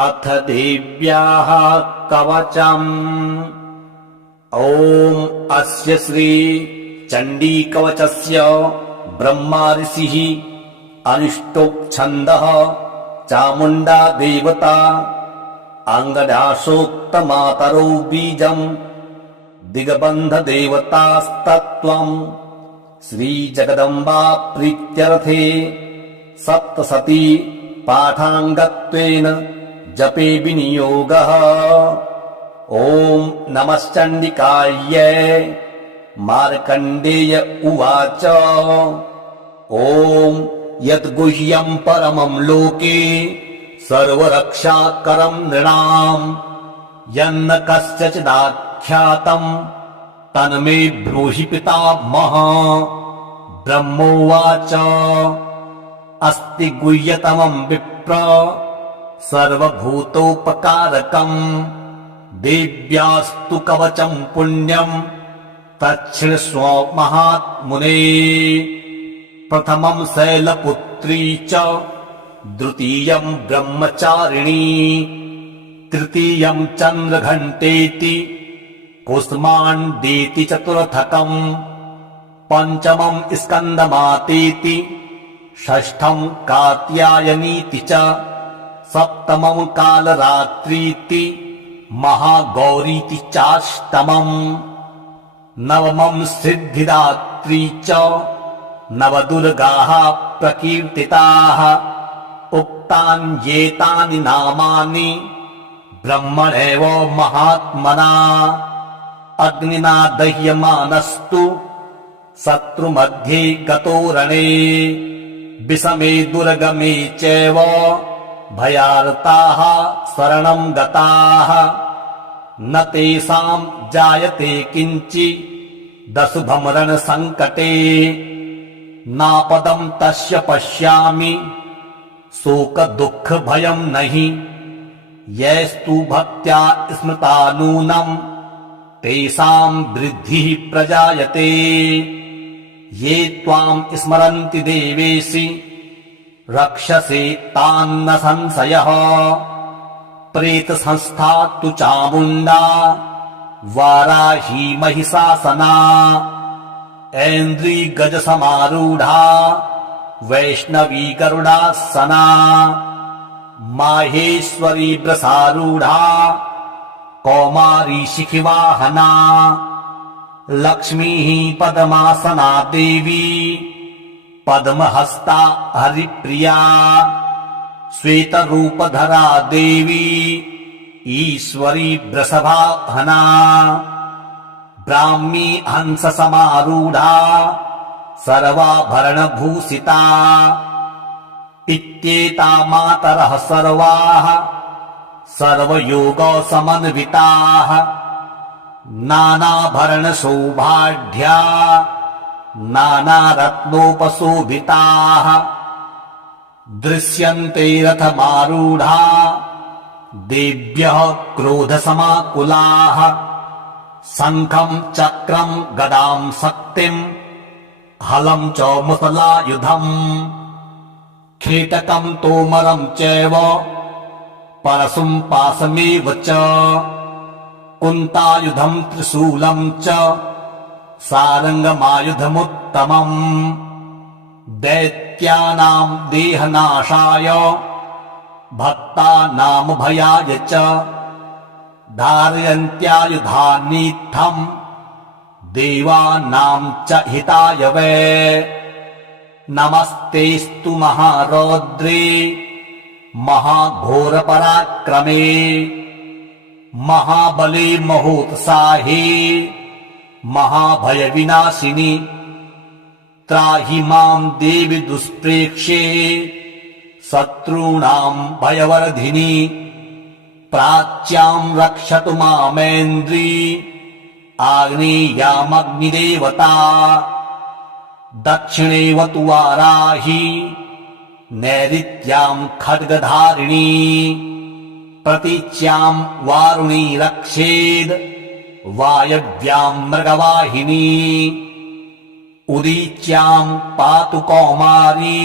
अथ देव्याः कवचम्। ॐ अस्य श्री चण्डीकवचस्य ब्रह्मा ऋषिः अनुष्टोप चामुण्डा देवता अङ्गदासोक्तमातरौ बीजम् दिग्बन्ध देवतास्तत्त्वम् श्रीजगदम्बा प्रीत्यर्थे सप्तशती पाठाङ्गत्वेन जपे विनियोगः। ॐ नमश्चण्डिकायै। मार्कण्डेय उवाच। ॐ यद्गुह्यम् परमम् लोके सर्वरक्षाकरम् नृणाम् यन्न कस्यचिदाख्यातम् तन्मे ब्रूहि पितामह। ब्रह्मोवाच। अस्ति गुह्यतमम् विप्र सर्वभूतोपकारकम् देव्यास्तु कवचम् पुण्यम् तच्छृण्वस्व महात्मुने। प्रथमम् शैलपुत्री च द्वितीयम् ब्रह्मचारिणी तृतीयम् चन्द्रघण्टेति कुष्माण्डेति चतुर्थकम् पञ्चमम् स्कन्दमातेति षष्ठम् कात्यायनीति च सप्तमम् कालरात्रीति महागौरीति चाष्टमम् नवमम् सिद्धिदात्री च नवदुर्गाः प्रकीर्तिताः। उक्तान्येतानि नामानि ब्रह्मणैव महात्मना अग्निना दह्यमानस्तु शत्रुमध्ये गतो रणे विषमे दुर्गमे चैव भयार्ताः शरणम् गताः न तेषाम् जायते किञ्चिदशुभम् रणसङ्कटे नापदम् तस्य पश्यामि शोकदुःखभयम् नहि यैस्तु भक्त्या स्मृता नूनम् तेषाम् वृद्धिः प्रजायते। ये त्वाम् स्मरन्ति देवेशि रक्षसे तान्न संशयः। प्रेतसंस्था तु चामुण्डा वाराही महिषासना ऐन्द्री गजसमारूढा वैष्णवी गरुडासना माहेश्वरी वृषारूढा कौमारी शिखिवाहना लक्ष्मीः पद्मासना देवी पद्महस्ता हरिप्रिया श्वेतरूपधरा देवी ईश्वरी वृषभाहना ब्राह्मी हंससमारूढा सर्वाभरणभूषिता इत्येता मातरः सर्वाः सर्वयोगसमन्विताः नानाभरणशोभाढ्या नानारत्नोपशोभिताः दृश्यन्ते रथमारूढा देव्यः क्रोधसमाकुलाः शङ्खम् चक्रम् गदाम् शक्तिम् हलम् च मुसलायुधम् खेटकम् तोमरम् चैव परशुम् पाशमेव च कुन्तायुधम् त्रिशूलम् च सारङ्गमायुधमुत्तमम् दैत्यानाम् देहनाशाय भक्तानाम् भयाय च धारयन्त्यायुधानीत्थम् देवानाम् च हिताय वै। नमस्तेस्तु महारौद्रे महाघोरपराक्रमे महाबले महोत्साहे महाभयविनाशिनि त्राहि माम् देवि दुष्प्रेक्ष्ये शत्रूणाम् भयवर्धिनि प्राच्याम् रक्षतु मामेन्द्री आग्नेयामग्निदेवता दक्षिणेवतु वाराही नैऋत्याम् खड्गधारिणी प्रतीच्याम् वारुणी रक्षेद् वायव्याम् मृगवाहिनी उदीच्याम् पातु कौमारी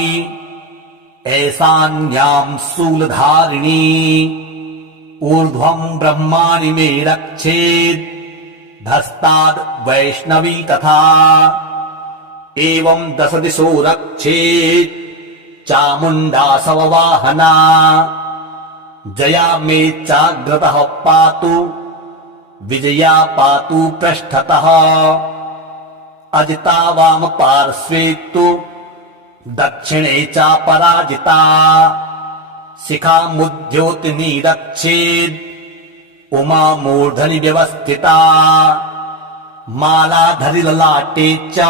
ऐसान्याम् शूलधारिणी ऊर्ध्वं ब्रह्माणि मे रक्षेत् धस्ताद् वैष्णवी तथा एवं 10 दिशो रक्षेत् चामुण्डासव वाहना जया मे चाग्रतः पातु विजया पातु पृष्ठतः अजिता वाम पार्श्वे तु दक्षिणे चापराजिता शिखामुद्योतिनी रक्षेत् उमा मूर्धनि व्यवस्थिता मालाधरि ललाटे च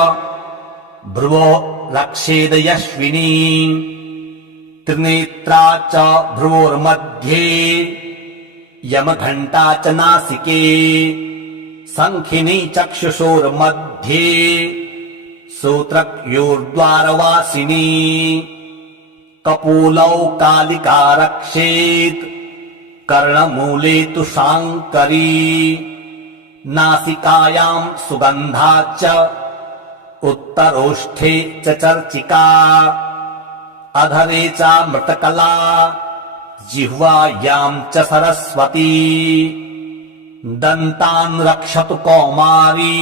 भ्रुवो रक्षेद यश्विनी त्रिनेत्रा च भ्रुवोर्मध्ये यमघण्टा च नासिके शङ्खिनी चक्षुषोर्मध्ये सूत्रक्योर्द्वारवासिनी कपोलौ कालिका रक्षेत् कर्णमूले तु शाङ्करी नासिकायां सुगन्धा च उत्तरोष्ठे च चर्चिका अधरे चामृतकला जिह्वायां च सरस्वती दन्तान् रक्षतु कौमारी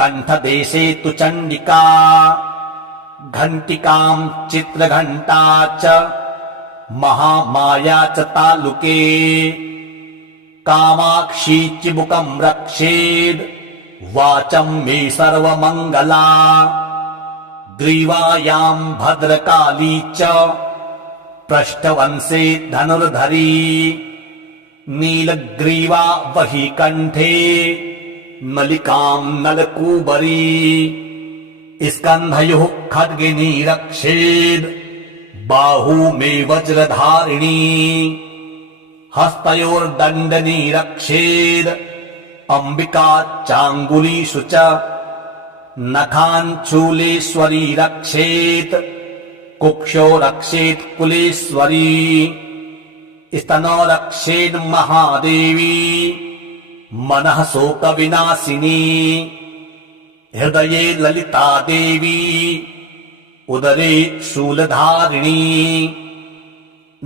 कण्ठदेशे तु चण्डिका घण्टिकां चित्रघण्टा च महामाया च तालुके कामाक्षी चिबुकं रक्षेद् वाचं मे सर्वमङ्गला ग्रीवायां भद्रकाली च पृष्ठवंशे धनुर्धरी नीलग्रीवा वही कण्ठे नलिकां नलकूबरी स्कन्धयोः खड्गिनी रक्षेद् बाहू मे वज्रधारिणी हस्तयोर्दण्डनी रक्षेद् अम्बिका चाङ्गुलीषु च नखाञ्चूलेश्वरी रक्षेत् कुक्षो रक्षेत् कुलेश्वरी स्तनो रक्षेन् महादेवी मनः शोकविनाशिनी हृदये ललिता देवी उदरे शूलधारिणी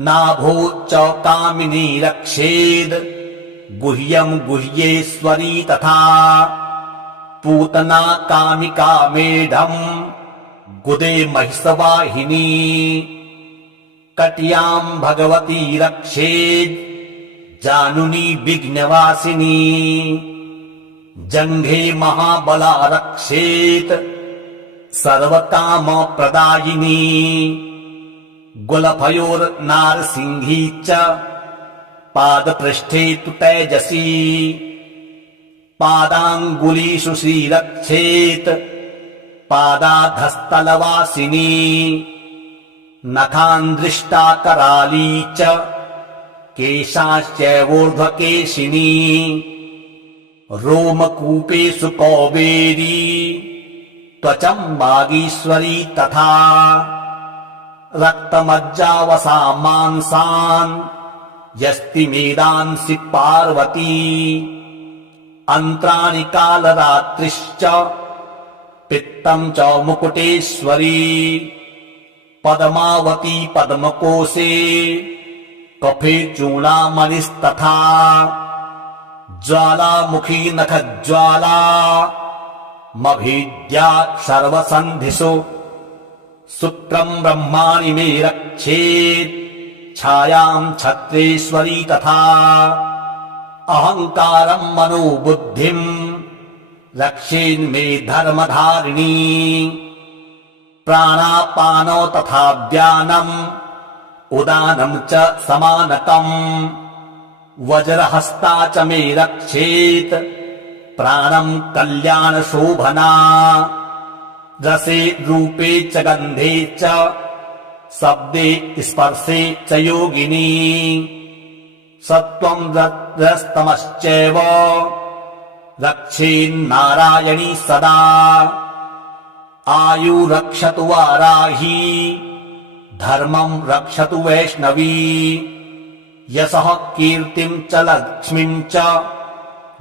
नाभो च कामिनी रक्षेद् गुह्यं गुह्येश्वरी तथा पूतना कामिका मेढम् गुदे महिषवाहिनी कट्यां भगवती रक्षेद् जानुनी विघ्नवासिनी जङ्घे महाबला रक्षेत् सर्वकामप्रदायिनी गुलफयोर्नारसिंही च पादपृष्ठे तु तेजसी पादाङ्गुलीषु श्रीरक्षेत् पादाधस्तलवासिनी नखान्दृष्टा कराली च केशाश्चैवोर्ध्वकेशिनी रोमकूपेषु कौबेरी त्वचं वागीश्वरी तथा रक्तमज्जावसा मांसान् यस्ति मेदांसि पार्वती अन्त्राणि कालरात्रिश्च पित्तं च मुकुटेश्वरी पद्मावती पद्मकोशे कफे चूडामणिस्तथा ज्वालामुखी नखज्वाला मभीद्या सर्वसन्धिषु शुक्रं ब्रह्माणि मे रक्षेत् छायां छत्रेश्वरी तथा अहङ्कारं मनोबुद्धिं रक्षेन्मे धर्मधारिणी प्राणापानो तथा व्यानम् उदानं च समानकम् वज्रहस्ता च मे रक्षेत् प्राणं कल्याणशोभना रसे रूपे च गन्धे च शब्दे स्पर्शे च योगिनी सत्त्वं रजस्तमश्चैव रक्षेन्नारायणी सदा आयु रक्षतु वाराही धर्मं रक्षतु वैष्णवी यशः कीर्तिं च लक्ष्मीं च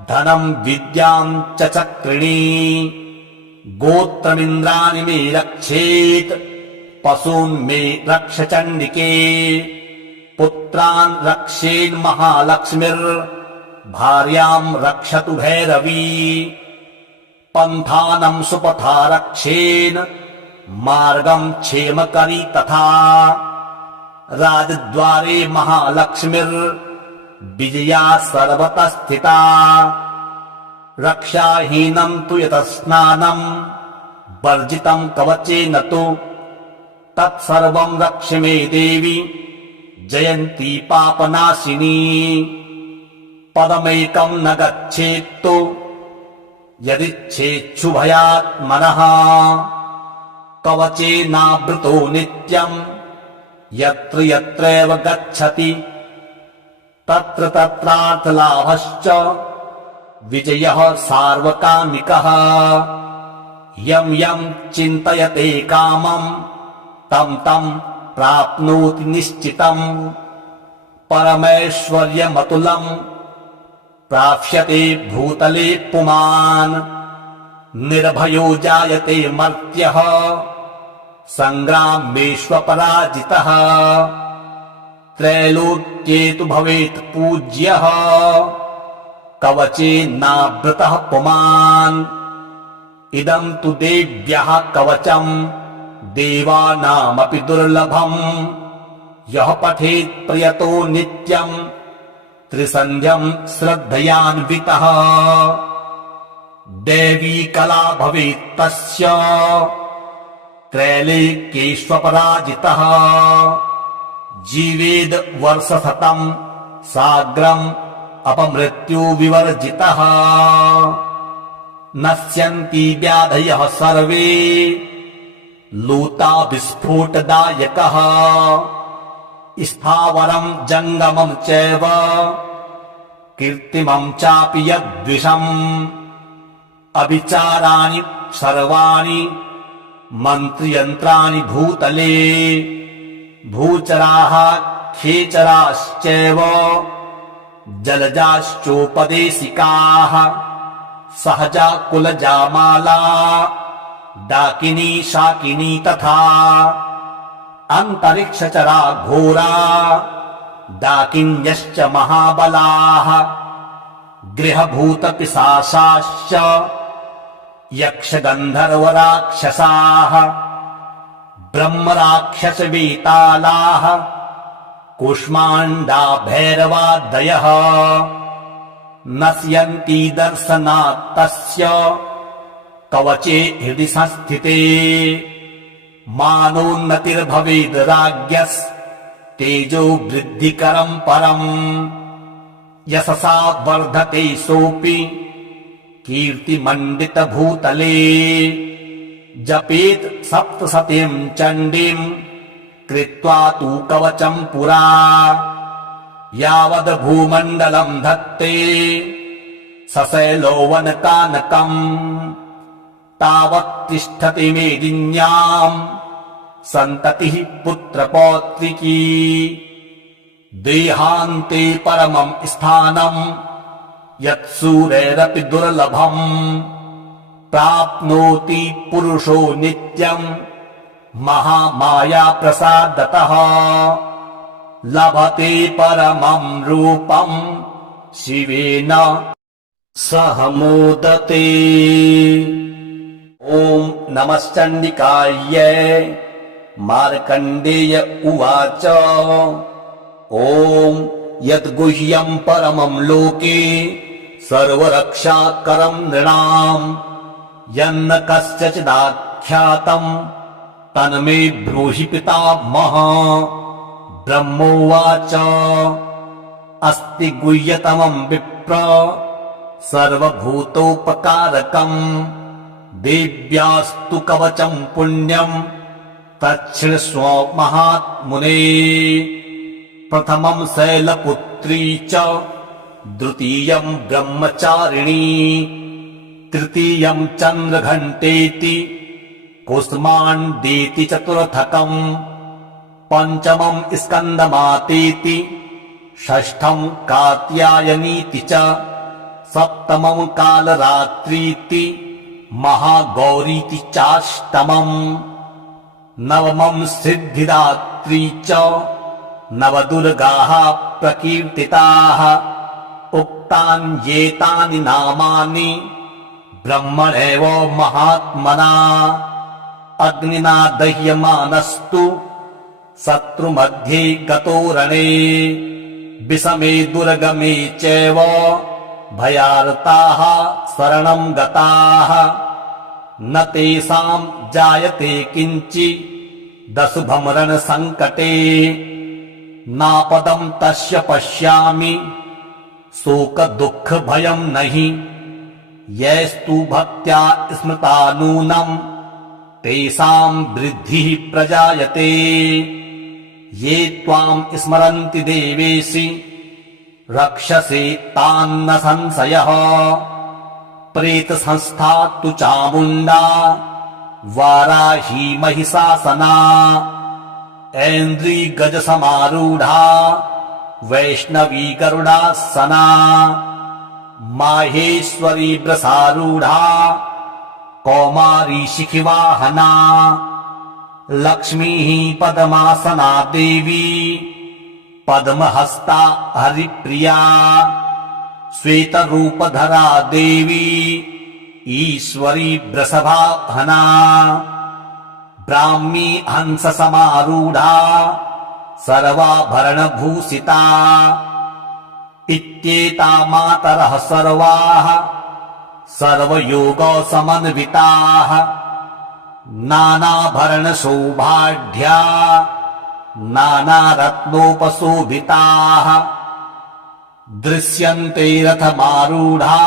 धनं विद्यां च चक्रिणी गोत्रमिन्द्राणि मे रक्षेत् पशून् मे रक्ष चण्डिके पुत्रान् रक्षेन् महालक्ष्मीर् भार्याम् रक्षतु भैरवी पन्थानम् सुपथा रक्षेन् मार्गम् क्षेमकरी तथा राजद्वारे महालक्ष्मीर् विजया सर्वतः स्थिता रक्षाहीनम् तु यतः स्नानम् वर्जितम् कवचेन तु तत्सर्वम् रक्ष मे देवी जयन्ती पापनाशिनी पदमेकम् न गच्छेत्तु यदिच्छेच्छुभयात्मनः कवचेनावृतो नित्यम् यत्र यत्रैव गच्छति तत्र तत्रार्थलाभश्च विजयः सार्वकामिकः यम् यम् चिन्तयते कामम् तम् तम् प्राप्नोति निश्चितम् परमैश्वर्यमतुलम् प्राप्स्यते भूतले पुमान् निर्भयो जायते मर्त्यः सङ्ग्रामेष्वपराजितः त्रैलोक्ये तु भवेत् पूज्यः कवचेनावृतः पुमान् इदम् तु देव्यः कवचम् देवानामपि दुर्लभम् यः पठेत् प्रयतो नित्यम् त्रिसन्ध्यम् श्रद्धयान्वितः देवी कला भवेत् तस्य त्रैलोक्येष्वपराजितः जीवेद् वर्षशतम् साग्रम् अपमृत्यु विवर्जितः नश्यन्ति व्याधयः सर्वे लूता विस्फोटदायकः स्थावरम् जङ्गमम् चैव कीर्तिमम् चापि यद्विषम् अविचाराणि सर्वाणि मन्त्रयन्त्राणि भूतले भूचराः खेचराश्चैव जलजाश्चोपदेशिकाः सहजा कुलजामाला डाकिनी शाकिनी तथा अन्तरिक्षचरा घोरा डाकिन्यश्च महाबलाः गृहभूतपिशाचाश्च यक्षगन्धर्वराक्षसाः ब्रह्मराक्षसवेतालाः कूष्माण्डा भैरवादयः नश्यन्ति दर्शनात् तस्य कवचे हृदि संस्थिते मानोन्नतिर्भवेद् राज्ञस्तेजो वृद्धिकरम् परम् यशसा वर्धते सोऽपि कीर्तिमण्डितभूतले जपेत् सप्तशतीम् चण्डीम् कृत्वा तु कवचम् पुरा यावद् भूमण्डलम् धत्ते सशैलो वनकानकम् तावत् तिष्ठति मेदिन्याम् सन्ततिः पुत्रपौत्रिकी देहान्ते परमम् स्थानम् यत्सूरैरपि दुर्लभम् प्राप्नोति पुरुषो नित्यम् महामाया प्रसादतः लभते परमम् रूपम् शिवेन सह मोदते। ॐ नमश्चण्डिकायै मार्कण्डेय उवाच ॐ यद्गुह्यम् परमम् लोके सर्वरक्षाकरम् नृणाम् यन्न कस्यचिदाख्यातम् तन्मे ब्रूहि पितामह। ब्रह्मोवाच अस्ति गुह्यतमम् विप्र सर्वभूतोपकारकम् देव्यास्तु कवचम् पुण्यम् तच्छृण्वस्व महात्मुने। प्रथमम् शैलपुत्री च द्वितीयम् ब्रह्मचारिणी तृतीयम् चन्द्रघण्टेति कुष्माण्डेति चतुर्थकम् पञ्चमम् स्कन्दमातेति षष्ठम् कात्यायनीति च सप्तमम् कालरात्रीति महागौरीति चाष्टमम् नवमम् सिद्धिदात्री च नवदुर्गाः प्रकीर्तिताः उक्तान्येतानि नामानि ब्रह्मणेव महात्मना अग्निना दह्यमानस्तु शत्रुमध्ये गतो रणे विषमे दुर्गमे चैव भयार्ताः शरणं गताः न तेषां जायते किञ्चिदशुभं रणसङ्कटे नापदं तस्य पश्यामि शोकदुःखभयं नहि यैस्तु भक्त्या स्मृता नूनं तेषां वृद्धिः प्रजायते ये त्वां स्मरन्ति देवेशि रक्षसे तान्न संशयः प्रेतसंस्था तु चामुण्डा वाराही महिषासना ऐन्द्री गजसमारूढा वैष्णवी गरुडासना माहेश्वरी वृषारूढा कौमारी शिखिवाहना लक्ष्मीः पद्मासना देवी पद्महस्ता हरिप्रिया श्वेतरूपधरा देवी ईश्वरी वृषभाहना ब्राह्मी हंससमारूढा सर्वाभरणभूषिता इत्येता मातरः सर्वाः सर्वयोगसमन्विताः नानाभरणशोभाढ्या नानारत्नोपशोभिताः दृश्यन्ते रथमारूढा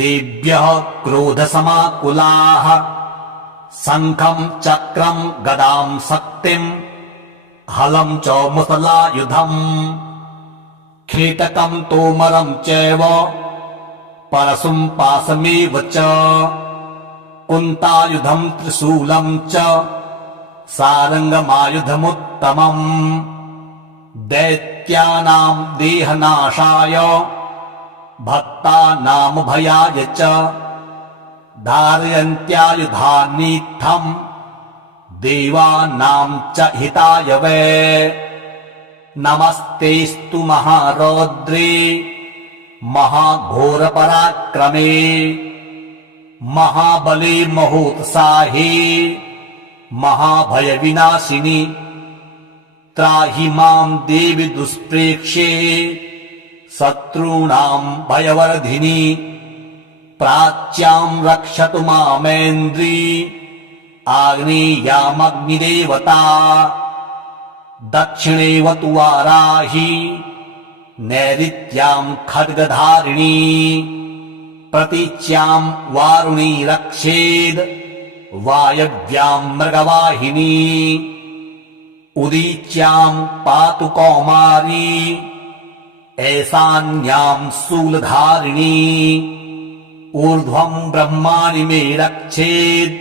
देव्यः क्रोधसमाकुलाः शङ्खं चक्रं गदां शक्तिं हलं च मुसलायुधम् कीटकं तोमरं चैव परशुं पाशमेव च कुन्तायुधं त्रिशूलं च सारङ्गमायुधमुत्तमम् दैत्यानां देहनाशाय भक्तानामभयाय च धारयन्त्यायुधानीत्थम् देवानां च हिताय वै नमस्तेस्तु महारौद्रे महाघोरपराक्रमे महाबले महोत्साहे महाभयविनाशिनि त्राहि मां देवि दुष्प्रेक्ष्ये शत्रूणां भयवर्धिनि प्राच्यां रक्षतु मामेन्द्री आग्नेयामग्निदेवता दक्षिणेवतु वाराही नैऋत्यां खड्गधारिणी प्रतीच्यां वारुणी रक्षेद् वायव्यां मृगवाहिनी उदीच्यां पातु कौमारी ऐशान्यां शूलधारिणी ऊर्ध्वं ब्रह्माणि मे रक्षेद्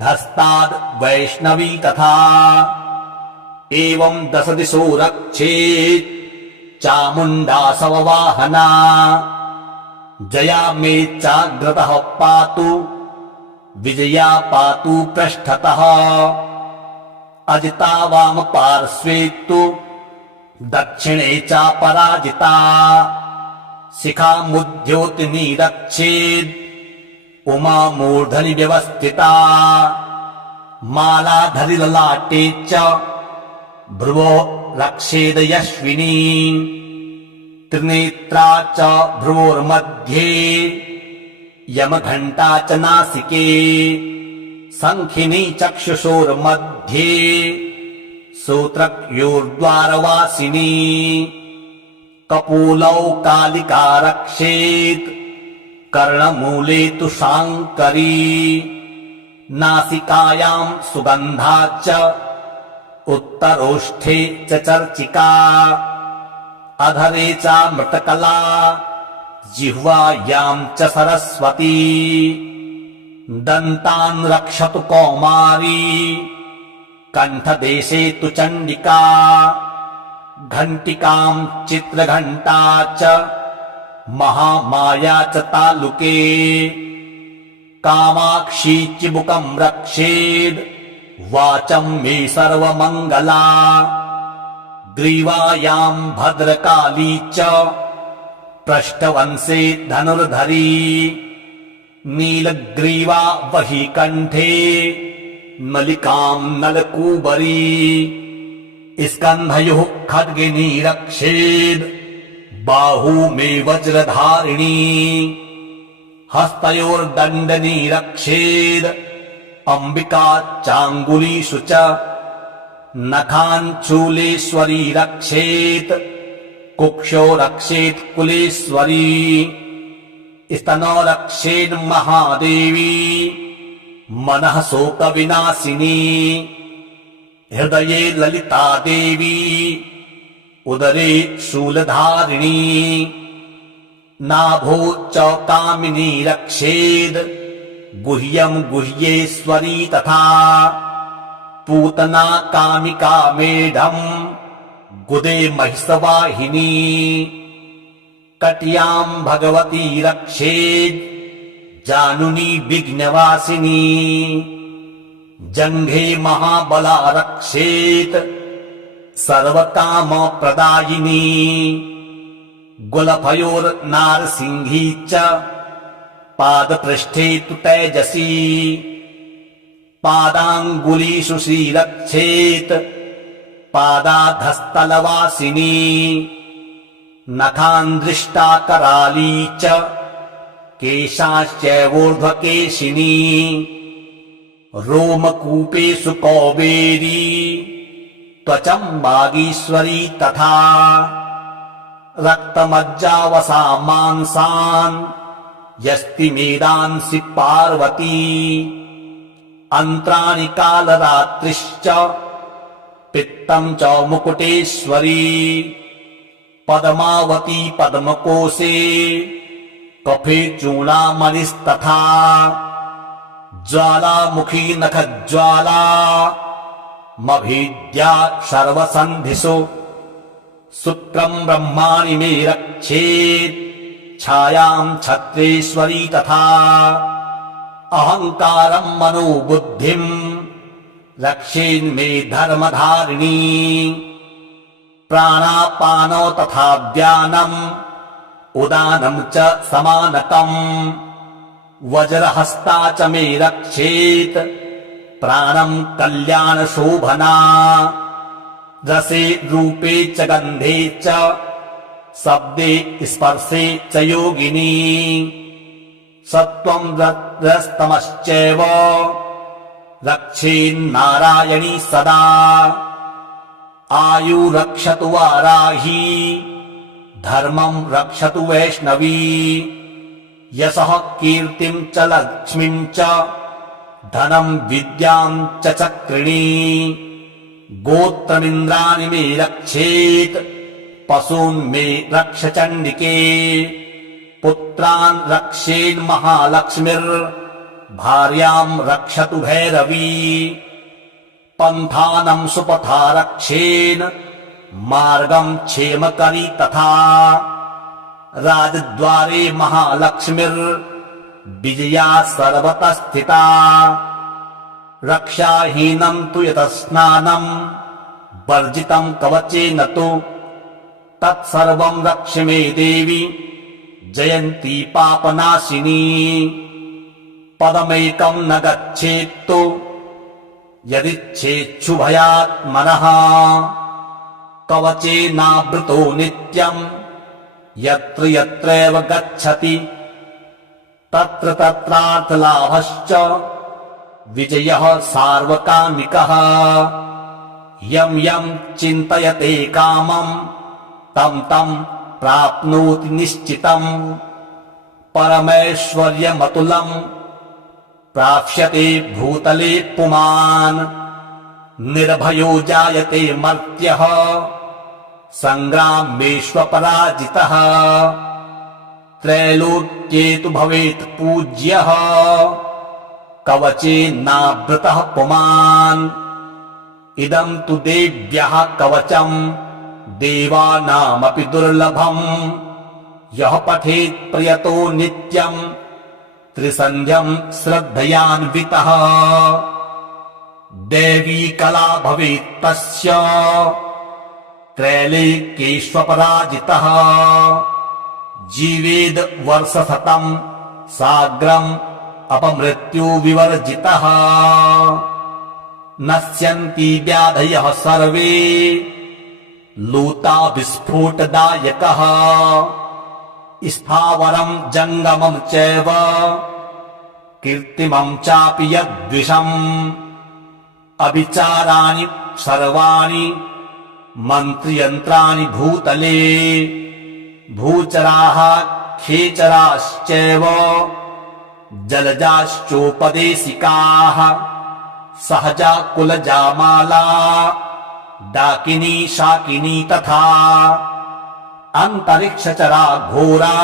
धस्ताद् वैष्णवी तथा एवं दश दिशो रक्षेत् चामुण्डा शववाहना जया मे चाग्रतः पातु विजया पातु पृष्ठतः अजिता वाम पार्श्वे तु दक्षिणे चापराजिता शिखामुद्योतिनी रक्षेद् उमा मूर्धनि व्यवस्थिता मालाधरि ललाटे च भ्रुवो रक्षेद यश्विनी त्रिनेत्रा च भ्रुवोर्मध्ये यमघण्टा च नासिके शङ्खिनी चक्षुषोर्मध्ये श्रोत्रयोर्द्वारवासिनी कपोलौ कालिका रक्षेत् कर्णमूले तु शाङ्करी नासिकायां सुगन्धा च उत्तरोष्ठे च चर्चिका अधरे चामृतकला जिह्वायां च सरस्वती दन्तान् रक्षतु कौमारी कण्ठदेशे तु चण्डिका घण्टिकां चित्रघण्टा च महामाया च तालुके कामाक्षी चिबुकं रक्षेद् वाचं मे सर्वमङ्गला ग्रीवायाम् भद्रकाली च पृष्ठवंशे धनुर्धरी नीलग्रीवा वही कण्ठे नलिकाम् नलकूबरी स्कन्धयोः खड्गिनी रक्षेद् बाहू मे वज्रधारिणी हस्तयोर्दण्डनी रक्षेद् अम्बिका चाङ्गुलीषु च नखान् शूलेश्वरी रक्षेत् कुक्षो रक्षेत् कुलेश्वरी स्तनो रक्षेन् महादेवी मनः शोकविनाशिनी हृदये ललिता देवी उदरे शूलधारिणी नाभो च कामिनी रक्षेद् गुह्यम् गुह्येश्वरी तथा पूतना कामिका मेढम् गुदे महिषवाहिनी कट्याम् भगवती रक्षेद् जानुनी विघ्नवासिनी जङ्घे महाबला रक्षेत् सर्वकामप्रदायिनी गुलफयोर्नारसिंही च पादपृष्ठे तु तेजसी पादाङ्गुलीषु श्रीरक्षेत् पादाधस्तलवासिनी नखान् कराली च केशाश्चैवोर्ध्वकेशिनी रोमकूपेषु कौबेरी त्वचम् वागीश्वरी तथा रक्तमज्जावसा मांसान् यस्ति मेदांसि पार्वती अन्त्राणि कालरात्रिश्च पित्तम् च मुकुटेश्वरी पद्मावती पद्मकोशे कफे चूडामणिस्तथा ज्वालामुखी नखज्वाला मभीद्या सर्वसन्धिषु शुक्रम् ब्रह्माणि मे रक्षेत् छायाम् छत्रेश्वरी तथा अहङ्कारम् मनोबुद्धिम् रक्षेन्मे धर्मधारिणी प्राणापानो तथा व्यानम् उदानम् च समानकम् वज्रहस्ता च मे रक्षेत् प्राणम् कल्याणशोभना रसे रूपे च गन्धे च शब्दे स्पर्शे च योगिनी सत्त्वम् रजस्तमश्चैव रक्षेन्नारायणी सदा आयु रक्षतु वाराही धर्मम् रक्षतु वैष्णवी यशः कीर्तिम् च लक्ष्मीम् च धनम् विद्याम् च चक्रिणी गोत्रमिन्द्राणि मे रक्षेत् पशून् मे रक्ष चण्डिके पुत्रान् रक्षेन्महालक्ष्मीर्भार्याम् रक्षतु भैरवी पन्थानम् सुपथा रक्षेन् मार्गम् क्षेमकरी तथा राजद्वारे महालक्ष्मीर्विजया सर्वतः स्थिता रक्षाहीनम् तु यतः स्नानम् वर्जितम् कवचेन तु तत्सर्वम् रक्ष मे देवी जयन्ती पापनाशिनी पदमेकम् न गच्छेत्तु यदिच्छेच्छुभयात्मनः कवचेनावृतो नित्यम् यत्र यत्रैव गच्छति तत्र तत्रार्थलाभश्च विजयः सार्वकामिकः यम् यम् चिन्तयते कामम् तम् तम् प्राप्नोति निश्चितम् परमैश्वर्यमतुलम् प्राप्स्यते भूतले पुमान् निर्भयो जायते मर्त्यः सङ्ग्रामेष्वपराजितः त्रैलोक्ये तु भवेत् पूज्यः कवचेनावृतः पुमान् इदम् तु देव्यः कवचम् देवानामपि दुर्लभम् यः पठेत् प्रयतो नित्यम् त्रिसन्ध्यम् श्रद्धयान्वितः दैवी कला भवेत् तस्य त्रैलोक्येष्वपराजितः जीवेद वर्षशतम् साग्रम् अपमृत्यु विवर्जितः नश्यन्ति व्याधयः सर्वे लूता विस्फोटदायकः स्थावरम् जङ्गमम् चैव कृत्रिमम् चापि यद्विषम् अविचाराणि सर्वाणि मन्त्रयन्त्राणि भूतले भूचराः खेचराश्चैव जलजाश्चोपदेशिकाः सहजा कुलजामाला डाकिनी शाकिनी तथा अन्तरिक्षचरा घोरा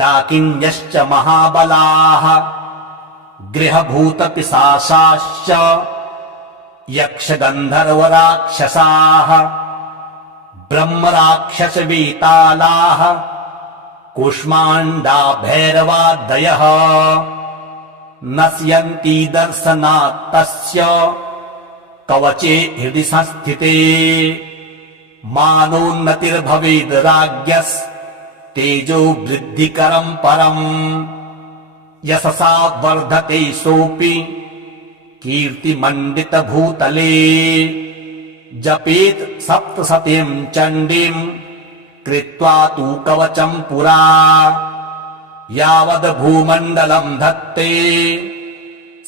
डाकिन्यश्च महाबलाः गृहभूतपिशाचाश्च यक्षगन्धर्वराक्षसाः ब्रह्मराक्षसवेतालाः कूष्माण्डा भैरवादयः नश्यन्ति दर्शनात् तस्य कवचे हृदि संस्थिते मानोन्नतिर्भवेद् राज्ञस्तेजो वृद्धिकरम् परम् यशसा वर्धते सोऽपि कीर्तिमण्डितभूतले जपेत् सप्तशतीम् चण्डीम् कृत्वा तु कवचम् पुरा यावद् भूमण्डलम् धत्ते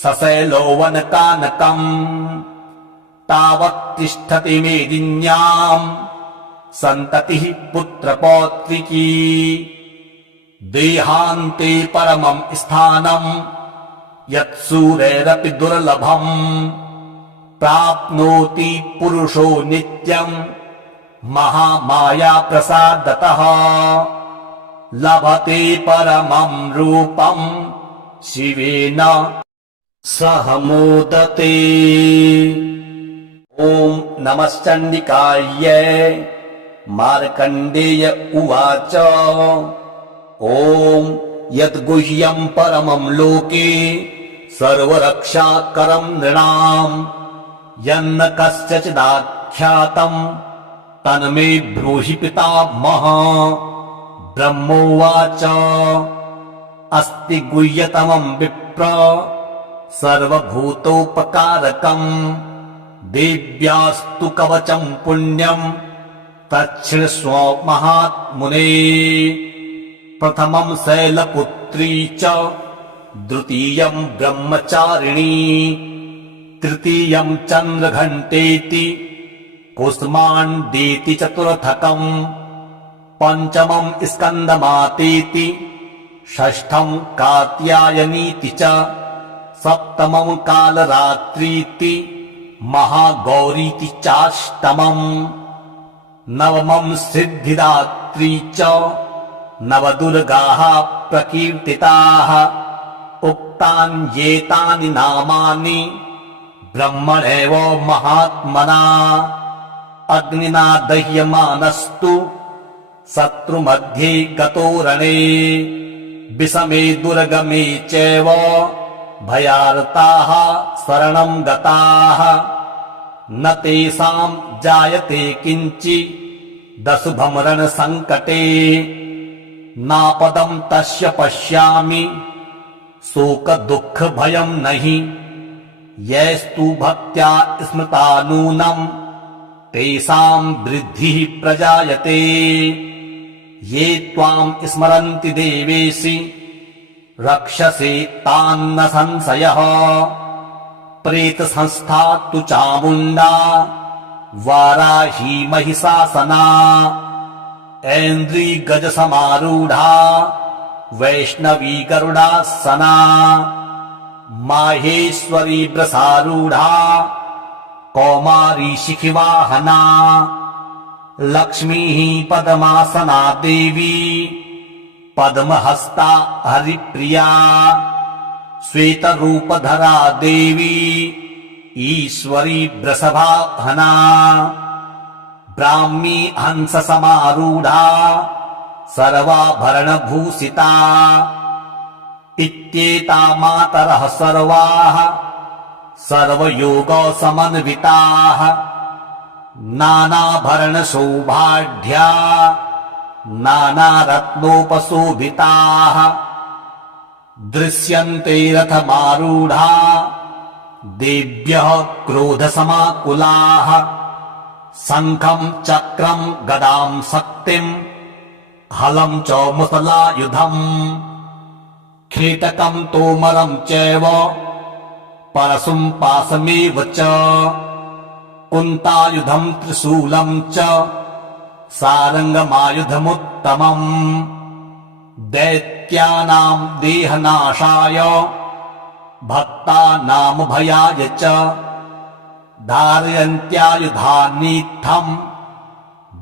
सशैलोवनकानकम् तावत् तिष्ठति मेदिन्याम् सन्ततिः पुत्रपौत्रिकी देहान्ते परमम् स्थानम् यत्सूरैरपि दुर्लभम् प्राप्नोति पुरुषो नित्यम् महामाया प्रसादतः लभते परमम् रूपम् शिवेन सह मोदते। ॐ नमश्चण्डिकायै मार्कण्डेय उवाच ॐ यद्गुह्यम् परमम् लोके सर्वरक्षाकरम् नृणाम् यन्न कस्यचिदाख्यातम् तन्मे ब्रूहि पितामह। ब्रह्मोवाच अस्ति गुह्यतमम् विप्र सर्वभूतोपकारकम् देव्यास्तु कवचम् पुण्यम् तच्छृण्वस्व महात्मुने। प्रथमम् शैलपुत्री च द्वितीयम् ब्रह्मचारिणी तृतीयम् चन्द्रघण्टेति कुष्माण्डेति चतुर्थकम् पञ्चमम् स्कन्दमातेति षष्ठम् कात्यायनीति च सप्तमम् कालरात्रीति महागौरीति चाष्टमम् नवमम् सिद्धिदात्री च नवदुर्गाः प्रकीर्तिताः उक्तान्येतानि नामानि ब्रह्मणैव महात्मना अग्निना दह्यमानस्तु शत्रुमध्ये गतो रणे विषमे दुर्गमे चैव भयार्ताः शरणम् गताः न तेषाम् जायते किञ्चिदशुभम् रणसङ्कटे नापदम् तस्य पश्यामि शोकदुःखभयम् नहि यैस्तु भक्त्या स्मृता नूनम् तेषाम् वृद्धिः प्रजायते ये त्वाम् स्मरन्ति देवेशि रक्षसे तान्न संशयः प्रेतसंस्था तु चामुण्डा वाराही महिषासना ऐन्द्री गजसमारूढा वैष्णवी गरुडासना माहेश्वरी वृषारूढा कौमारी शिखिवाहना लक्ष्मीः पद्मासना देवी पद्महस्ता हरिप्रिया श्वेतरूपधरा देवी ईश्वरी वृषभाहना ब्राह्मी हंस समारूढ़ा सर्वाभरणभूषिता इत्येता मातरः सर्वाः सर्वयोग समन्विताः नानाभरणशोभाढ्या नानारत्नोपशोभिताः दृश्यन्ते रथमारूढा देव्यः क्रोधसमाकुलाः शङ्खं चक्रं गदां शक्तिं हलं च मुसलायुधम् खेटकं तोमरं चैव परशुं पाशमेव च कुन्तायुधं त्रिशूलं च सारङ्गमायुधमुत्तमम् दैत्यानां देहनाशाय भक्तानामभयाय च धारयन्त्यायुधानीत्थम्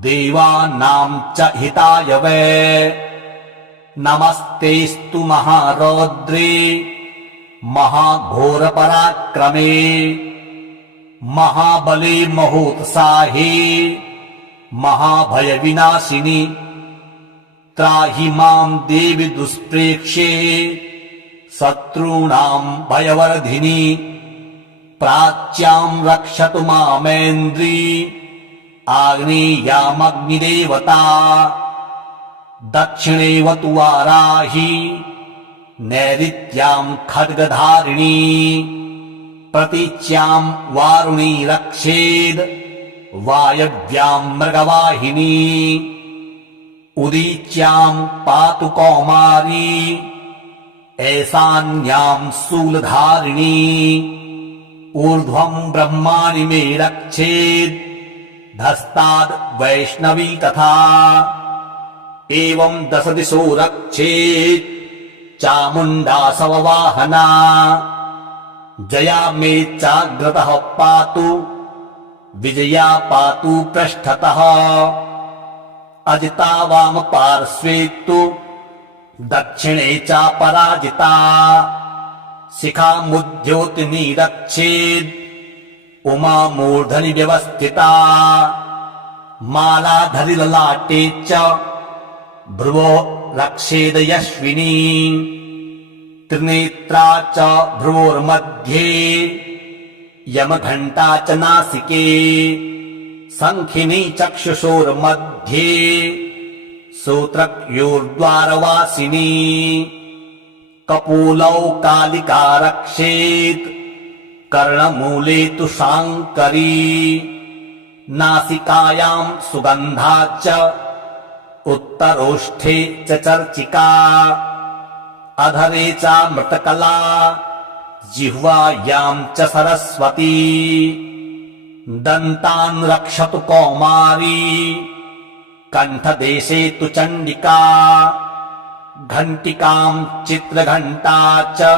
देवानां च हिताय वै नमस्तेस्तु महारौद्रे महाघोरपराक्रमे महाबले महोत्साहे महाभयविनाशिनि त्राहि मां देवि दुष्प्रेक्ष्ये शत्रूणां भयवर्धिनि प्राच्यां रक्षतु मामेन्द्री आग्नेयामग्निदेवता दक्षिणेवतु वाराही नैऋत्यां खड्गधारिणी प्रतीच्यां वारुणी रक्षेद् वायव्यां मृगवाहिनी उदीच्यां पातु कौमारी ऐशान्यां शूलधारिणी ऊर्ध्वं ब्रह्माणि मे रक्षेद् धस्ताद् वैष्णवी तथा एवं दश दिशो रक्षेत् चामुण्डा शववाहना जया मे चाग्रतः पातु विजया पातु पृष्ठतः अजिता वाम पार्श्वे तु दक्षिणे चापराजिता शिखामुद्योतिनी रक्षेद् उमा मूर्धनि व्यवस्थिता मालाधरि ललाटे च भ्रुवो रक्षेद यश्विनी त्रिनेत्रा च भ्रुवोर्मध्ये यमघण्टा च नासिके शङ्खिनी चक्षुषोर्मध्ये श्रोत्रयोर्द्वारवासिनी कपोलौ कालिका रक्षेत् कर्णमूले तु शाङ्करी नासिकायां सुगन्धा च उत्तरोष्ठे च चर्चिका अधरे चामृतकला जिह्वायां च सरस्वती दन्तान् रक्षतु कौमारी कण्ठदेशे तु चण्डिका घण्टिकां चित्रघण्टा च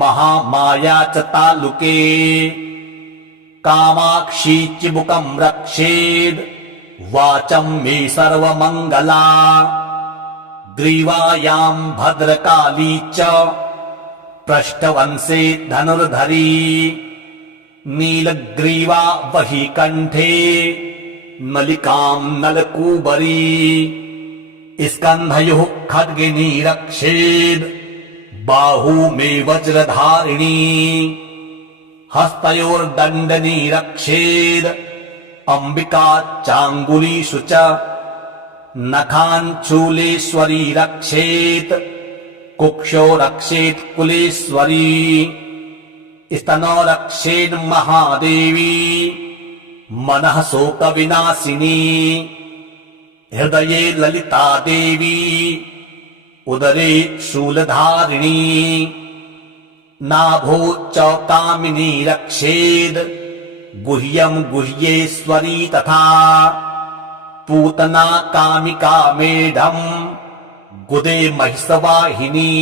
महामाया च तालुके कामाक्षी चिबुकं रक्षेद् वाचं मे सर्वमङ्गला ग्रीवायां भद्रकाली च पृष्ठवंशे धनुर्धरी नीलग्रीवा वही कण्ठे नलिकां नलकूबरी स्कन्धयोः खड्गिनी रक्षेद् बाहू मे वज्रधारिणी हस्तयोर्दण्डनी रक्षेद् अम्बिका चाङ्गुलीषु च नखान् चूलेश्वरी रक्षेत् कुक्षो रक्षेत् कुलेश्वरी स्तनो रक्षेन् महादेवी मनः शोकविनाशिनी हृदये ललिता देवी उदरे शूलधारिणी नाभो च कामिनी रक्षेद् गुह्यं गुह्येश्वरी तथा पूतना कामिका मेढम् गुदे महिषवाहिनी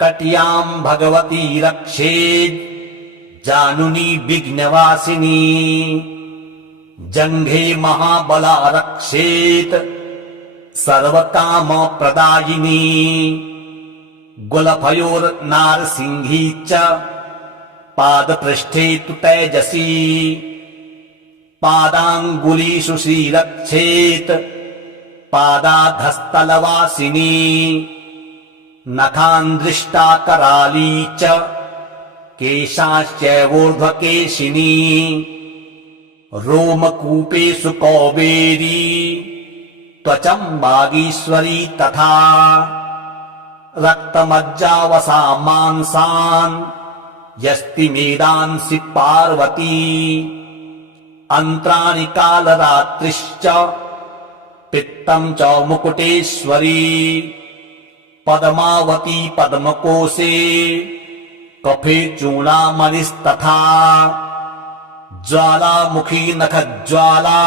कट्यां भगवती रक्षेद् जानुनी विघ्नवासिनी जङ्घे महाबला रक्षेत् सर्वकामप्रदायिनी गुलफयोर्नारसिंही च पादपृष्ठे तु तेजसी पादाङ्गुलीषु श्रीरक्षेत् पादाधस्तलवासिनी नखान्दृष्टा कराली च केशाश्चैवोर्ध्वकेशिनी रोमकूपेषु कौबेरी त्वचं वागीश्वरी तथा रक्तमज्जावसा मांसान् यस्ति मेदांसि पार्वती अन्त्राणि कालरात्रिश्च पित्तं च मुकुटेश्वरी पद्मावती पद्मकोशे कफे चूडामणिस्तथा ज्वालामुखी नखज्वाला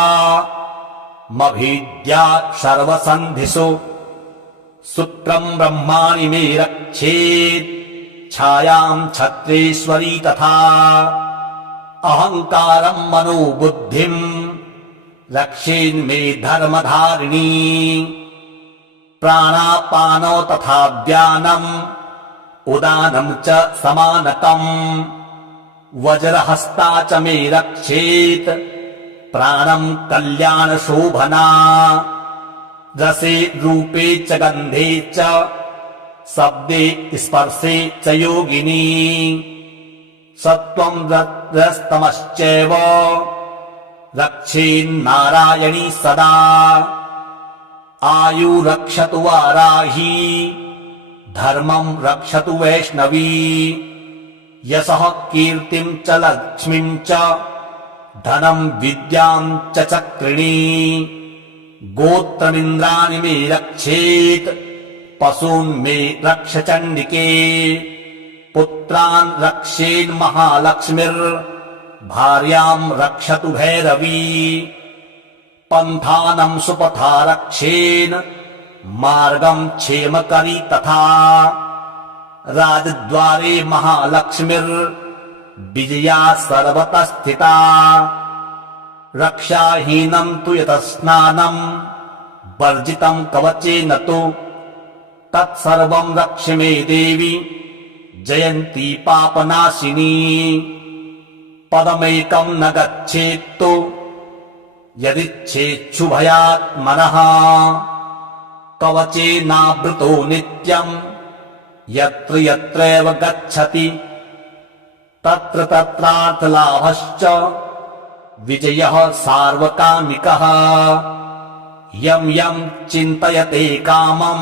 मभीद्या सर्वसन्धिषु शुक्रं ब्रह्माणि मे रक्षेत् छायां छत्रेश्वरी तथा अहङ्कारं मनोबुद्धिं रक्षेन्मे धर्मधारिणी प्राणापानो तथा व्यानम् उदानं च समानकम् वज्रहस्ता च मे रक्षेत् प्राणं कल्याणशोभना रसे रूपे च गन्धे च शब्दे स्पर्शे च योगिनी सत्त्वं रजस्तमश्चैव रक्षेन्नारायणी सदा आयु रक्षतु वाराही धर्मं रक्षतु वैष्णवी यशः कीर्तिं च लक्ष्मीं च धनं विद्यां च चक्रिणी गोत्रमिन्द्राणि मे रक्षेत् पशून् मे रक्ष चण्डिके पुत्रान् रक्षेन्महालक्ष्मीर्भार्यां रक्षतु भैरवी पन्थानं सुपथा रक्षेन् मार्गं क्षेमकरी तथा राजद्वारे महालक्ष्मीर्विजया सर्वतः स्थिता रक्षाहीनं तु यतस्नानं वर्जितं कवचेन तु तत्सर्वं रक्ष मे देवी जयन्ती पापनाशिनी पदमेकं न गच्छेत्तु यदिच्छेच्छुभयात्मनः कवचेनावृतो नित्यं यत्र यत्रैव गच्छति तत्र तत्रार्थलाभश्च विजयः सार्वकामिकः यं यं चिन्तयते कामं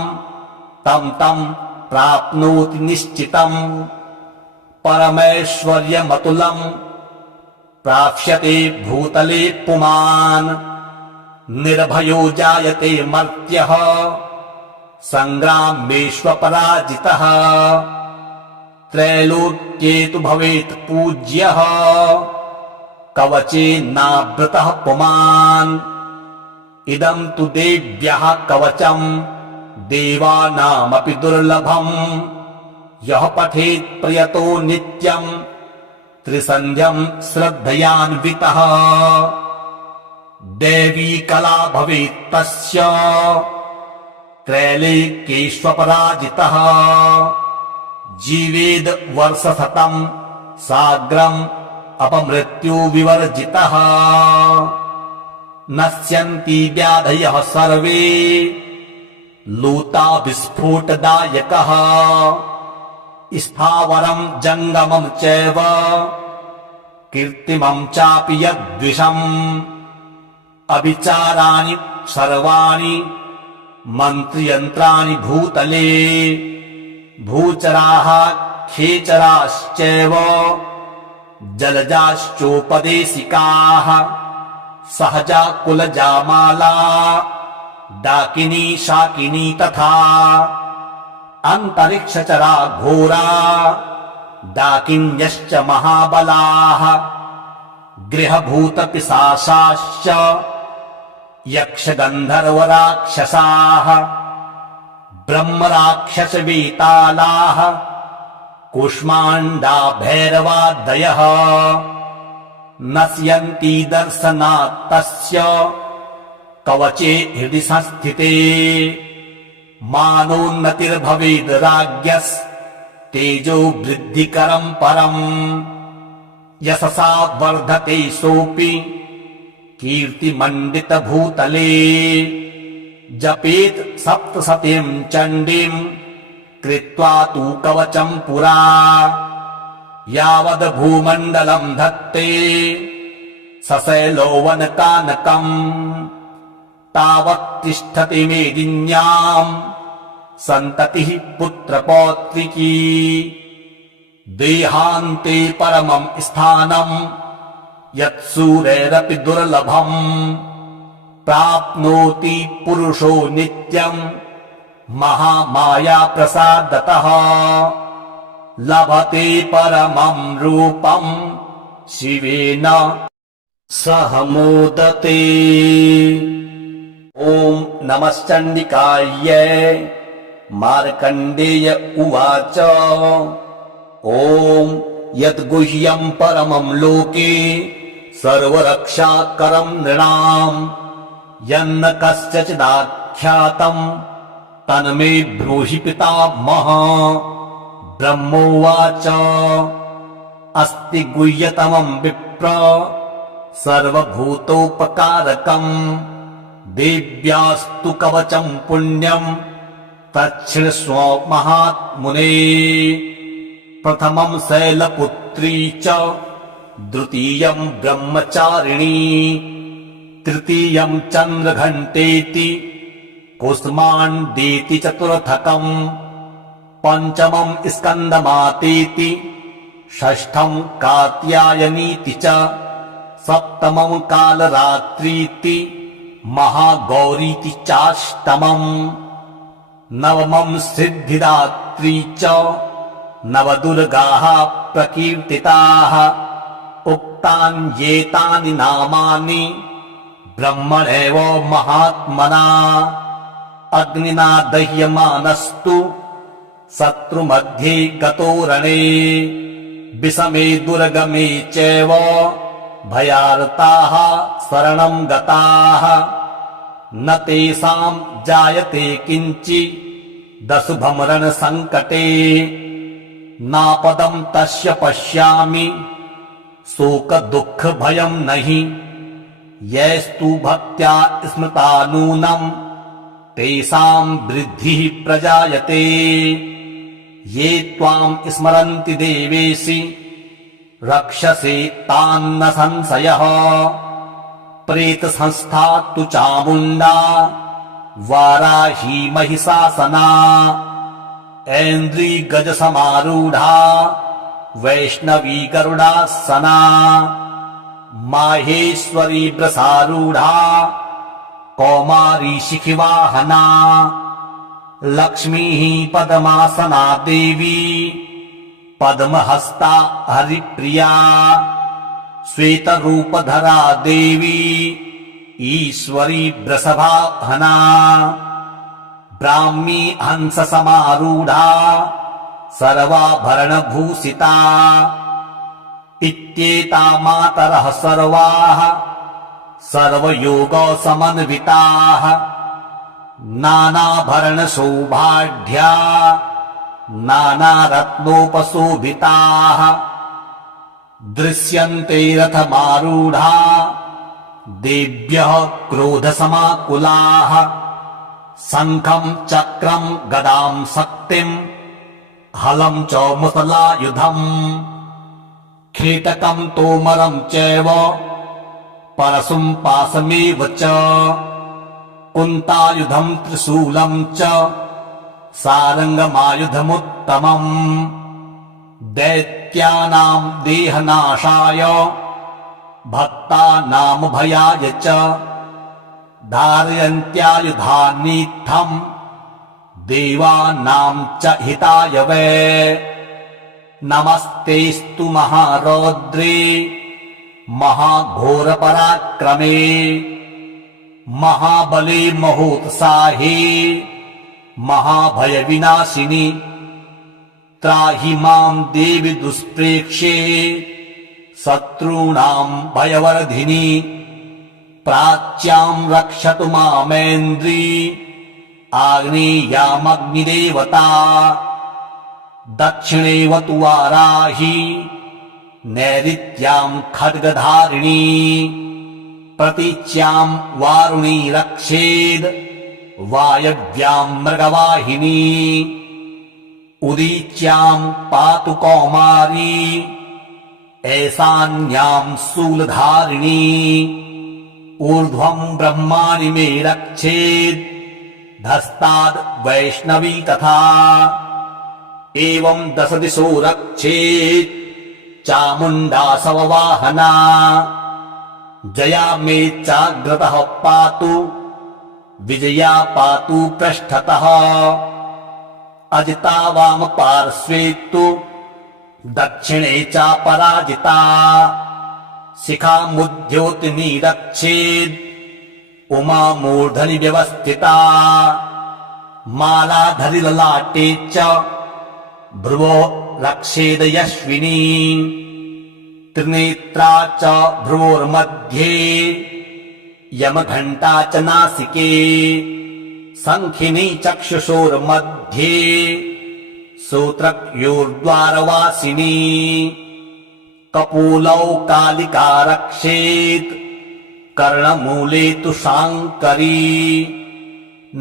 तं तं प्राप्नोति निश्चितम् परमैश्वर्यमतुलम् प्राप्स्यते भूतले पुमान् निर्भयो जायते मर्त्यः सङ्ग्रामेष्वपराजितः त्रैलोक्ये तु भवेत् पूज्यः कवचेनावृतः पुमान् इदं तु देव्यः कवचम् देवानामपि दुर्लभम् यः पठेत् प्रयतो नित्यम् त्रिसन्ध्यम् श्रद्धयान्वितः देवी कला भवेत् तस्य त्रैलोक्येष्वपराजितः जीवेद् वर्षशतं साग्रम् अपमृत्यु विवर्जितः नश्यन्ति व्याधयः सर्वे लूता विस्फोटदायकः स्थावरं जङ्गमं चैव कीर्तिमं चापि यद्विषम् अविचाराणि सर्वाणि मन्त्रयन्त्राणि भूतले भूचराः खेचराश्चैव जलजाश्चोपदेशिकाः सहजा कुलजामाला डाकिनी शाकिनी तथा अन्तरिक्षचरा घोरा डाकिन्यश्च महाबलाः गृहभूतपिशाचाश्च यक्षगन्धर्वराक्षसाः ब्रह्मराक्षसवेतालाः कूष्माण्डा भैरवादयः नश्यन्ति दर्शनात् तस्य कवचे हृदि संस्थिते मानोन्नतिर्भवेद् राज्ञस्तेजो वृद्धिकरं परम् यशसा वर्धते सोऽपि कीर्तिमण्डितभूतले जपेत् सप्तशतीं चण्डीं कृत्वा तु कवचं पुरा यावद् भूमण्डलं धत्ते सशैलोवनकानकम् तावत् तिष्ठति मेदिन्याम् सन्ततिः पुत्रपौत्रिकी देहान्ते परमम् स्थानम् यत्सूरैरपि दुर्लभम् प्राप्नोति पुरुषो नित्यम् महामाया प्रसादतः लभते परमम् रूपम् शिवेन सह मोदते। ॐ नमश्चण्डिकायै। मार्कण्डेय उवाच ॐ यद्गुह्यम् परमम् लोके सर्वरक्षाकरम् नृणाम् यन्न कस्यचिदाख्यातम् तन्मे ब्रूहि पितामह। ब्रह्मोवाच अस्ति गुह्यतमम् विप्र सर्वभूतोपकारकम् देव्यास्तु कवचम् पुण्यम् तच्छृण्वस्व महात्मुने। प्रथमम् शैलपुत्री च द्वितीयम् ब्रह्मचारिणी तृतीयम् चन्द्रघण्टेति कुष्माण्डेति चतुर्थकम् पञ्चमम् स्कन्दमातेति षष्ठम् कात्यायनीति च सप्तमम् कालरात्रीति महागौरीति चाष्टमम् नवमम् सिद्धिदात्री च नवदुर्गाः प्रकीर्तिताः उक्तान्येतानि नामानि ब्रह्मणेव महात्मना। अग्निना दह्यमानस्तु शत्रुमध्ये गतो रणे विषमे दुर्गमे चैव भयार्ताः शरणम् गताः न तेषाम् जायते किञ्चिदशुभम् रणसङ्कटे नापदम् तस्य पश्यामि शोकदुःखभयम् नहि यैस्तु भक्त्या स्मृता नूनम् तेषाम् वृद्धिः प्रजायते। ये त्वाम् स्मरन्ति देवेशि रक्षसे तान्न संशयः प्रेतसंस्था तु चामुण्डा वाराही महिषासना ऐन्द्री गजसमारूढा वैष्णवी गरुडासना माहेश्वरी वृषारूढा कौमारी शिखिवाहना लक्ष्मीः पद्मासना देवी पद्महस्ता हरिप्रिया श्वेतरूपधरा देवी ईश्वरी वृषभाहना ब्राह्मी हंससमारूढा सर्वाभरणभूषिता इत्येता मातरः सर्वाः सर्वयोगसमन्विताः नानाभरणशोभाढ्या नानारत्नोपशोभिताः दृश्यन्ते रथमारूढा देव्यः क्रोधसमाकुलाः शङ्खम् चक्रम् गदाम् शक्तिम् हलम् च मुसलायुधम् खेटकम् तोमरम् चैव परशुम् पाशमेव च कुन्तायुधम् त्रिशूलम् च सारङ्गमायुधमुत्तमम् दैत्यानाम् देहनाशाय भक्तानामभयाय च धारयन्त्यायुधानीत्थम् देवानाम् च हिताय वै नमस्तेस्तु महारौद्रे महाघोरपराक्रमे महाबले महोत्साहे महाभयविनाशिनि त्राहि माम् देवि दुष्प्रेक्ष्ये शत्रूणाम् भयवर्धिनि प्राच्याम् रक्षतु मामेन्द्री आग्नेयामग्निदेवता दक्षिणेवतु वाराही नैऋत्याम् खड्गधारिणी प्रतीच्याम् वारुणी रक्षेद् वायव्याम् मृगवाहिनी उदीच्याम् पातु कौमारी ऐसान्यां शूलधारिणी ऊर्ध्वं ब्रह्माणि मे रक्षेत् धस्ताद् वैष्णवी तथा एवं दश दिशो रक्षेत् चामुण्डा सववाहना जया मे चाग्रतः पातु विजया पातु पृष्ठतः अजिता वाम पार्श्वे तु दक्षिणे चापराजिता शिखामुद्योतिनी रक्षेत् उमा मूर्धनि व्यवस्थिता मालाधरि ललाटे च भ्रुवो रक्षेद यश्विनी त्रिनेत्रा च भ्रुवोर्मध्ये यमघण्टा च नासिके शङ्खिनी चक्षुषोर्मध्ये श्रोत्रयोर्द्वारवासिनी कपोलौ कालिका रक्षेत् कर्णमूले तु शाङ्करी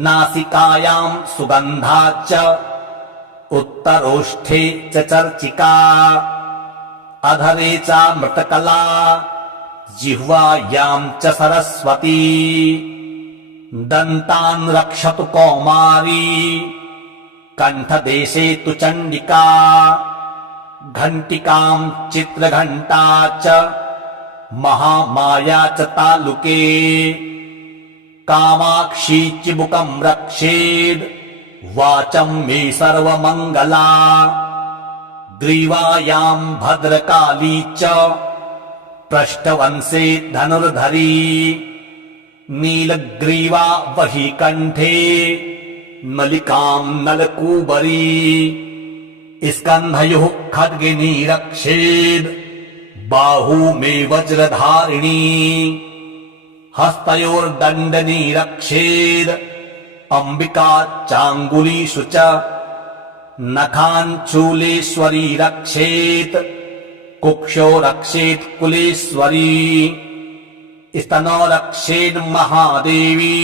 नासिकायां सुगन्धा च उत्तरोष्ठे च चर्चिका अधरे चामृतकला जिह्वायां च सरस्वती दन्तान् रक्षतु कौमारी कण्ठदेशे तु चण्डिका घण्टिकां चित्रघण्टा च महामाया च तालुके कामाक्षी चिबुकं रक्षेद् वाचं मे सर्वमङ्गला ग्रीवायां भद्रकाली च पृष्ठवंशे धनुर्धरी नीलग्रीवा वही कण्ठे नलिकां नलकूबरी स्कन्धयोः खड्गिनी रक्षेद् बाहू मे वज्रधारिणी हस्तयोर्दण्डनी रक्षेद् अम्बिका चाङ्गुलीषु च नखान् चूलेश्वरी रक्षेत् कुक्षो रक्षेत् कुलेश्वरी स्तनो रक्षेन् महादेवी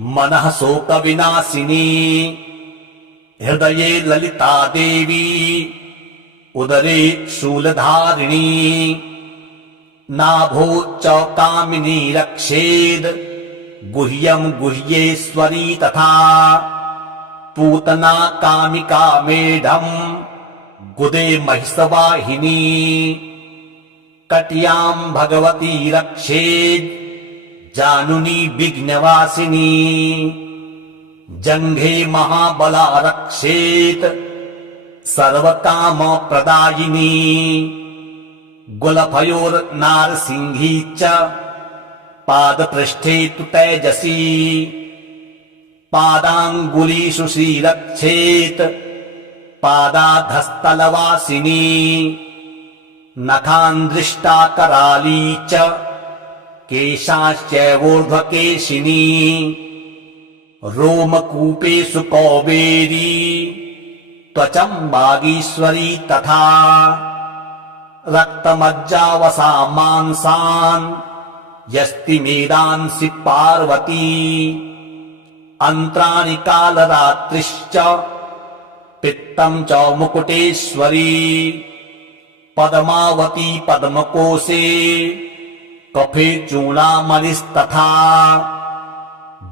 मनः शोकविनाशिनी हृदये ललिता देवी उदरे शूलधारिणी नाभो च कामिनी रक्षेद् गुह्यं गुह्येश्वरी तथा पूतना कामिका मेढम् गुदे महिषवाहिनी कट्यां भगवती रक्षेद् जानुनी विघ्नवासिनी जङ्घे महाबला रक्षेत् सर्वकामप्रदायिनी गुलफयोर्नारसिंही च पादपृष्ठे तु तेजसी पादाङ्गुलीषु श्रीरक्षेत् पादाधस्तलवासिनी नखान्दृष्टा कराली च केशाश्चैवोर्ध्वकेशिनी रोमकूपेषु कौबेरी त्वचं वागीश्वरी तथा रक्तमज्जावसा मांसान् यस्ति मेदांसि पार्वती अन्त्राणि कालरात्रिश्च पित्तं च मुकुटेश्वरी पद्मावती पद्मकोशे कफे चूडामणिस्तथा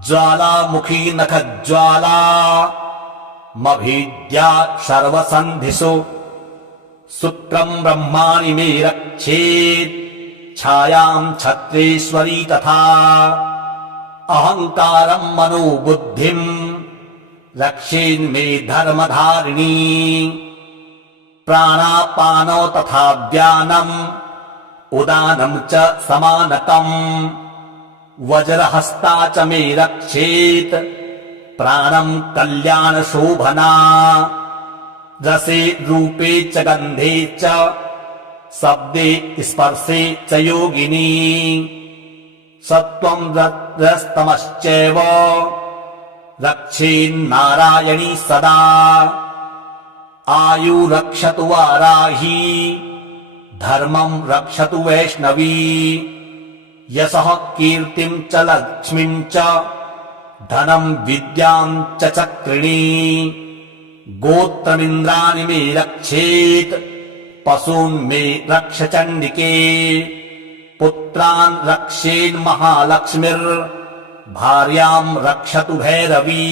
ज्वालामुखी नखज्वाला मभीद्या सर्वसन्धिषु शुक्रं ब्रह्माणि मे रक्षेत् छायां छत्रेश्वरी तथा अहङ्कारं मनोबुद्धिं रक्षेन्मे धर्मधारिणी प्राणापानो तथा व्यानम् उदानं च समानकम् वज्रहस्ता च मे रक्षेत् प्राणं कल्याणशोभना रसे रूपे च गन्धे च शब्दे स्पर्शे च योगिनी सत्त्वं रजस्तमश्चैव रक्षेन्नारायणी सदा आयु रक्षतु वाराही धर्मं रक्षतु वैष्णवी यशः कीर्तिं च लक्ष्मीं च धनं विद्यां च चक्रिणी गोत्रमिन्द्राणि मे रक्षेत् पशून् मे रक्ष चण्डिके पुत्रान् रक्षेन्महालक्ष्मीर्भार्याम् रक्षतु भैरवी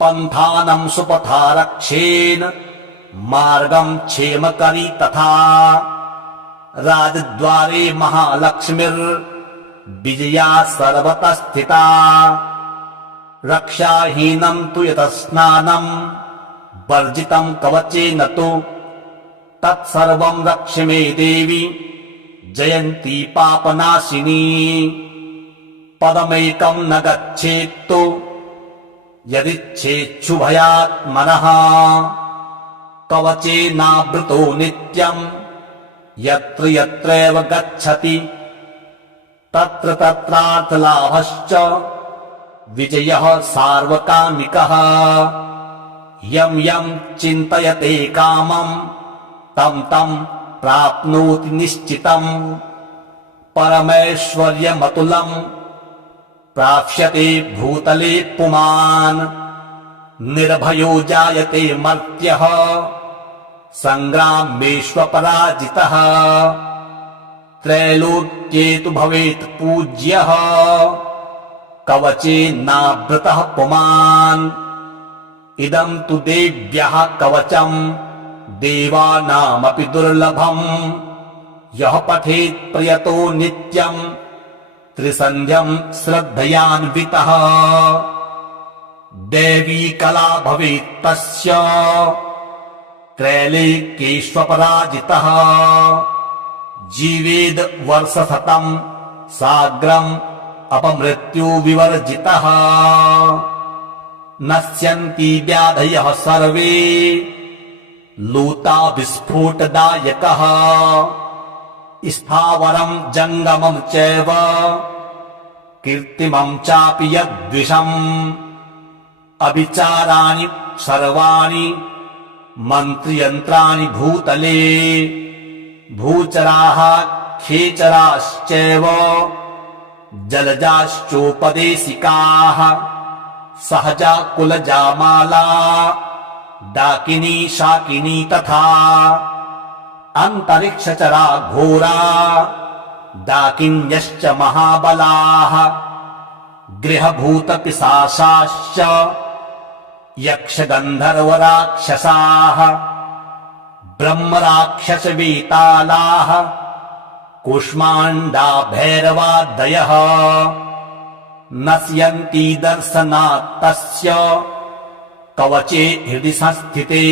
पन्थानम् सुपथा रक्षेन् मार्गम् क्षेमकरी तथा राजद्वारे महालक्ष्मीर्विजया सर्वतः स्थिता रक्षाहीनम् तु यतः स्नानम् वर्जितम् कवचेन तु तत्सर्वम् रक्ष मे देवी जयन्ती पापनाशिनी पदमेकम् न गच्छेत्तु यदिच्छेच्छुभयात्मनः कवचेनावृतो नित्यम् यत्र यत्रैव गच्छति तत्र तत्रार्थलाभश्च विजयः सार्वकामिकः यम् यम् चिन्तयते कामम् तम् तम् प्राप्नोति निश्चितम् परमैश्वर्यमतुलम् प्राप्स्यते भूतले पुमान् निर्भयो जायते मर्त्यः सङ्ग्रामेष्वपराजितः त्रैलोक्ये तु भवेत् पूज्यः कवचेनावृतः पुमान् इदम् तु देव्यः कवचम् देवानामपि दुर्लभम् यः पठेत् प्रयतो नित्यम् त्रिसन्ध्यम् श्रद्धयान्वितः देवी कला भवेत् तस्य त्रैलोक्येष्वपराजितः जीवेद् वर्षशतम् साग्रम् अपमृत्यु विवर्जितः नश्यन्ति व्याधयः सर्वे लूता विस्फोटदायकः स्थावरम् जङ्गमम् चैव कीर्तिमम् चापि यद्विषम् अविचाराणि सर्वाणि मन्त्रयन्त्राणि भूतले भूचराः खेचराश्चैव जलजाश्चोपदेशिकाः सहजा कुलजामाला डाकिनी शाकिनी तथा अन्तरिक्षचरा घोरा डाकिन्यश्च महाबलाः गृहभूतपिशाचाश्च यक्षगन्धर्वराक्षसाः ब्रह्मराक्षसवेतालाः कूष्माण्डा भैरवादयः नश्यन्ति दर्शनात् तस्य कवचे हृदि संस्थिते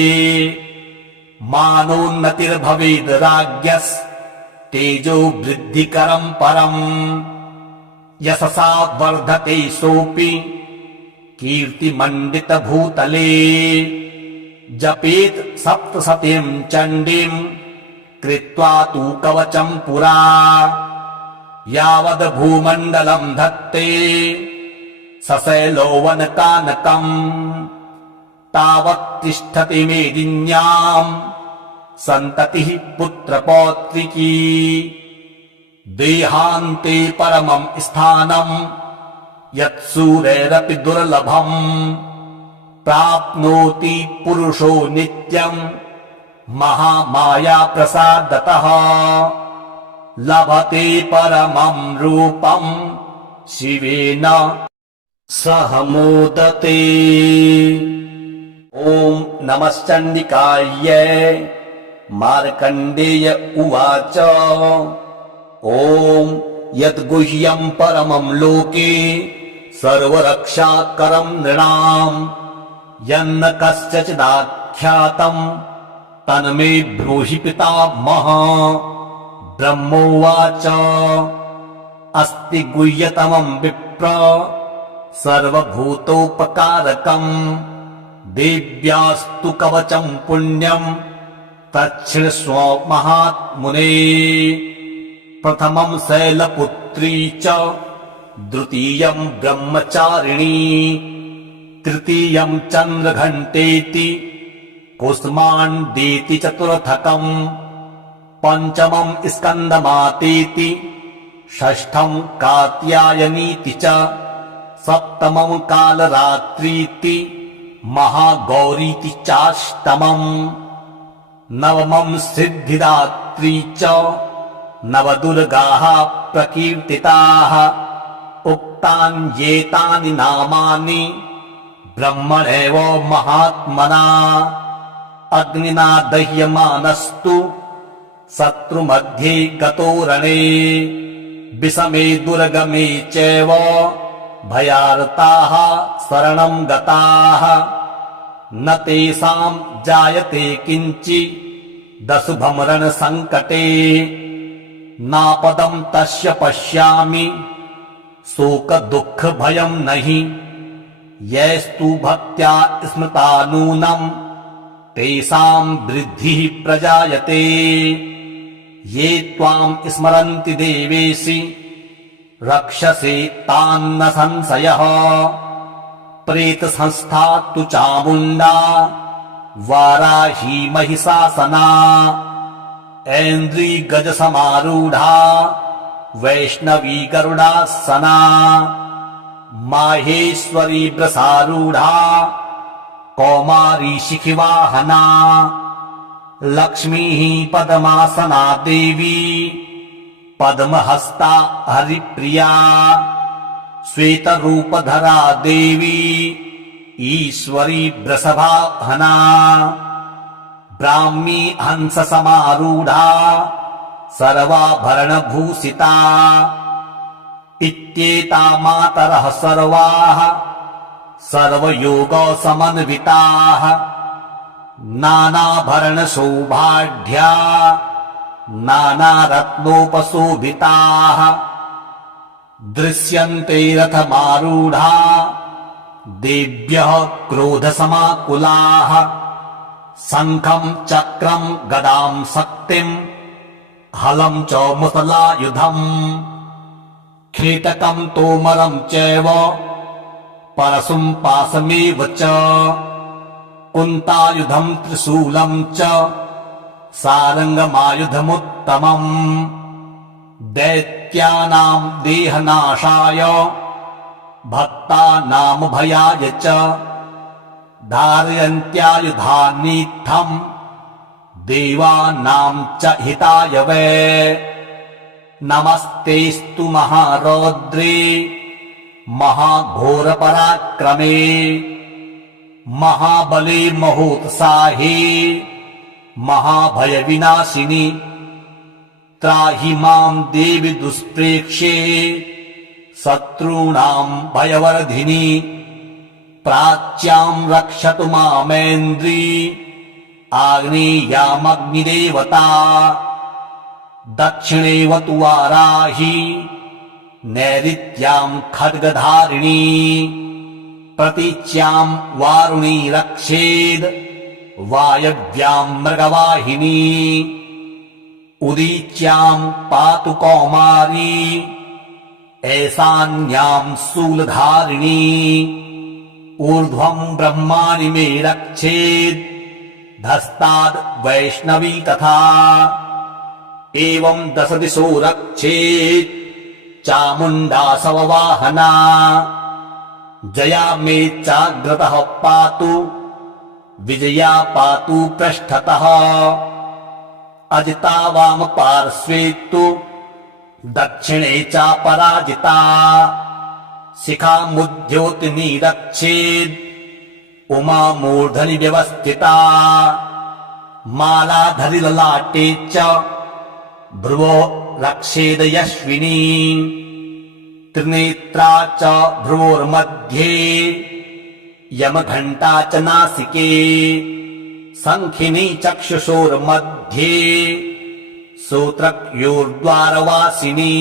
मानोन्नतिर्भवेद् राज्ञस्तेजो वृद्धिकरम् परम् यशसा वर्धते सोऽपि कीर्तिमण्डितभूतले जपेत् सप्तशतीम् चण्डीम् कृत्वा तु कवचम् पुरा यावद् भूमण्डलम् धत्ते सशैलोवनकानकम् तावत् तिष्ठति मेदिन्याम् सन्ततिः पुत्रपौत्रिकी देहान्ते परमम् स्थानम् यत्सूरैरपि दुर्लभम् प्राप्नोति पुरुषो नित्यम् महामाया प्रसादतः लभते परमम् रूपम् शिवेन सह मोदते। ॐ नमश्चण्डिकायै। मार्कण्डेय उवाच ॐ यद्गुह्यम् परमम् लोके सर्वरक्षाकरम् नृणाम् यन्न कस्यचिदाख्यातम् तन्मे ब्रूहि पितामह। ब्रह्मोवाच अस्ति गुह्यतमम् विप्र सर्वभूतोपकारकम् देव्यास्तु कवचम् पुण्यम् तच्छृण्वो महात्मुने। प्रथमम् शैलपुत्री च द्वितीयम् ब्रह्मचारिणी तृतीयम् चन्द्रघण्टेति कुष्माण्डेति चतुर्थकम् पञ्चमम् स्कन्दमातेति षष्ठम् कात्यायनीति च सप्तमम् कालरात्रीति महागौरीति चाष्टमम् नवमं सिद्धिदात्री च नवदुर्गाः प्रकीर्तिताः उक्तान्येतानि नामानि ब्रह्मणेव महात्मना अग्निना दह्यमानस्तु शत्रुमध्ये गतो रणे विषमे दुर्गमे चैव भयार्ताः शरणं गताः न तेषां जायते किञ्चिदशुभं रणसङ्कटे नापदं तस्य पश्यामि शोकदुःखभयं नहि यैस्तु भक्त्या स्मृता नूनं तेषां वृद्धिः प्रजायते ये त्वां स्मरन्ति देवेशि रक्षसे तान्न संशयः प्रेतसंस्था तु चामुण्डा वाराही महिषासना ऐन्द्री गजसमारूढा वैष्णवी गरुडासना माहेश्वरी वृषारूढा कौमारी शिखिवाहना लक्ष्मीः पद्मासना देवी पद्महस्ता हरिप्रिया श्वेतरूपधरा देवी ईश्वरी वृषभाहना ब्राह्मी हंससमारूढा सर्वाभरणभूषिता इत्येता मातरः सर्वाः सर्वयोगसमन्विताः नानाभरणशोभाढ्या नानारत्नोपशोभिताः दृश्यन्ते रथमारूढा देव्यः क्रोधसमाकुलाः शङ्खं चक्रं गदां शक्तिं हलं च मुसलायुधम् खेटकं तोमरं चैव परशुं पाशमेव च कुन्तायुधं त्रिशूलं च सारङ्गमायुधमुत्तमम् दैत्यानां देहनाशाय भक्तानां भयाय च धारयन्त्यायुधानीत्थं देवानां च हिताय वै नमस्तेस्तु महारौद्रे महाघोरपराक्रमे महाबले महोत्साहे महाभयविनाशिनि त्राहि मां देवि दुष्प्रेक्ष्ये शत्रूणां भयवर्धिनि प्राच्यां रक्षतु मामेन्द्री आग्नेयामग्निदेवता दक्षिणेवतु वाराही नैऋत्यां खड्गधारिणी प्रतीच्यां वारुणी रक्षेद् वायव्यां मृगवाहिनी उदीच्यां पातु कौमारी ऐशान्यां शूलधारिणी ऊर्ध्वं ब्रह्माणि मे रक्षेद् धस्ताद् वैष्णवी तथा एवं दश दिशो रक्षेत् चामुण्डा शववाहना जया मे चाग्रतः पातु विजया पातु पृष्ठतः अजिता वाम पार्श्वे तु दक्षिणे चापराजिता शिखामुद्योतिनी रक्षेद् उमा मूर्धनि व्यवस्थिता मालाधरि ललाटे च भ्रुवो रक्षेद यश्विनी त्रिनेत्रा च भ्रुवोर्मध्ये यमघण्टा च नासिके शङ्खिनी चक्षुषोर्मध्ये श्रोत्रयोर्द्वारवासिनी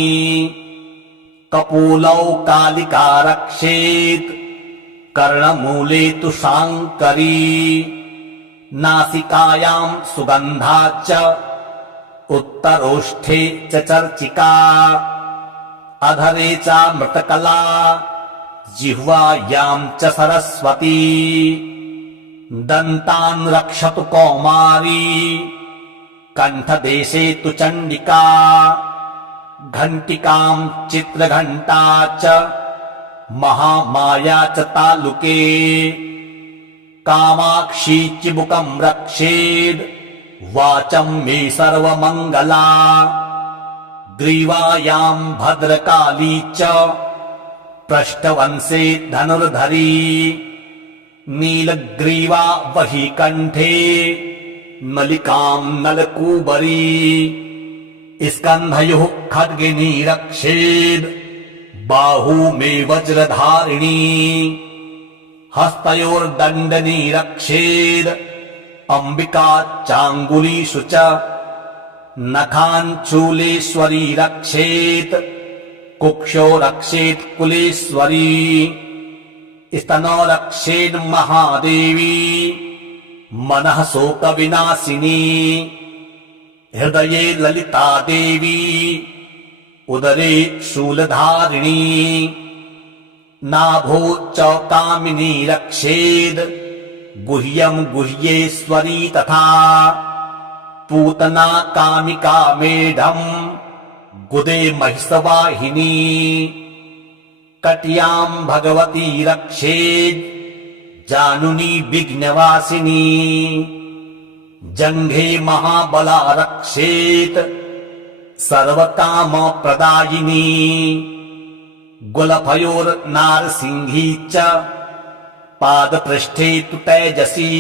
कपोलौ कालिका रक्षेत् कर्णमूले तु शाङ्करी नासिकायां सुगन्धा च उत्तरोष्ठे च चर्चिका अधरे चामृतकला जिह्वायां च सरस्वती दन्तान् रक्षतु कौमारी कण्ठदेशे तु चण्डिका घण्टिकां चित्रघण्टा च महामाया च तालुके कामाक्षी चिबुकं रक्षेद् वाचं मे सर्वमङ्गला ग्रीवायां भद्रकाली च पृष्ठवंशे धनुर्धरी नीलग्रीवा वही कण्ठे नलिकां नलकूबरी स्कन्धयोः खड्गिनी रक्षेद् बाहू मे वज्रधारिणी हस्तयोर्दण्डनी रक्षेद् अम्बिका चाङ्गुलीषु च नखाञ्चूलेश्वरी रक्षेत् कुक्षो रक्षेत् कुलेश्वरी स्तनो रक्षेन् महादेवी मनः शोकविनाशिनी हृदये ललिता देवी उदरे शूलधारिणी नाभो च कामिनी रक्षेद् गुह्यं गुह्येश्वरी तथा पूतना कामिका मेढम् गुदे महिषवाहिनी कट्यां भगवती रक्षेद् जानुनी विघ्नवासिनी जङ्घे महाबला रक्षेत् सर्वकामप्रदायिनी गुलफयोर्नारसिंही च पादपृष्ठे तु तेजसी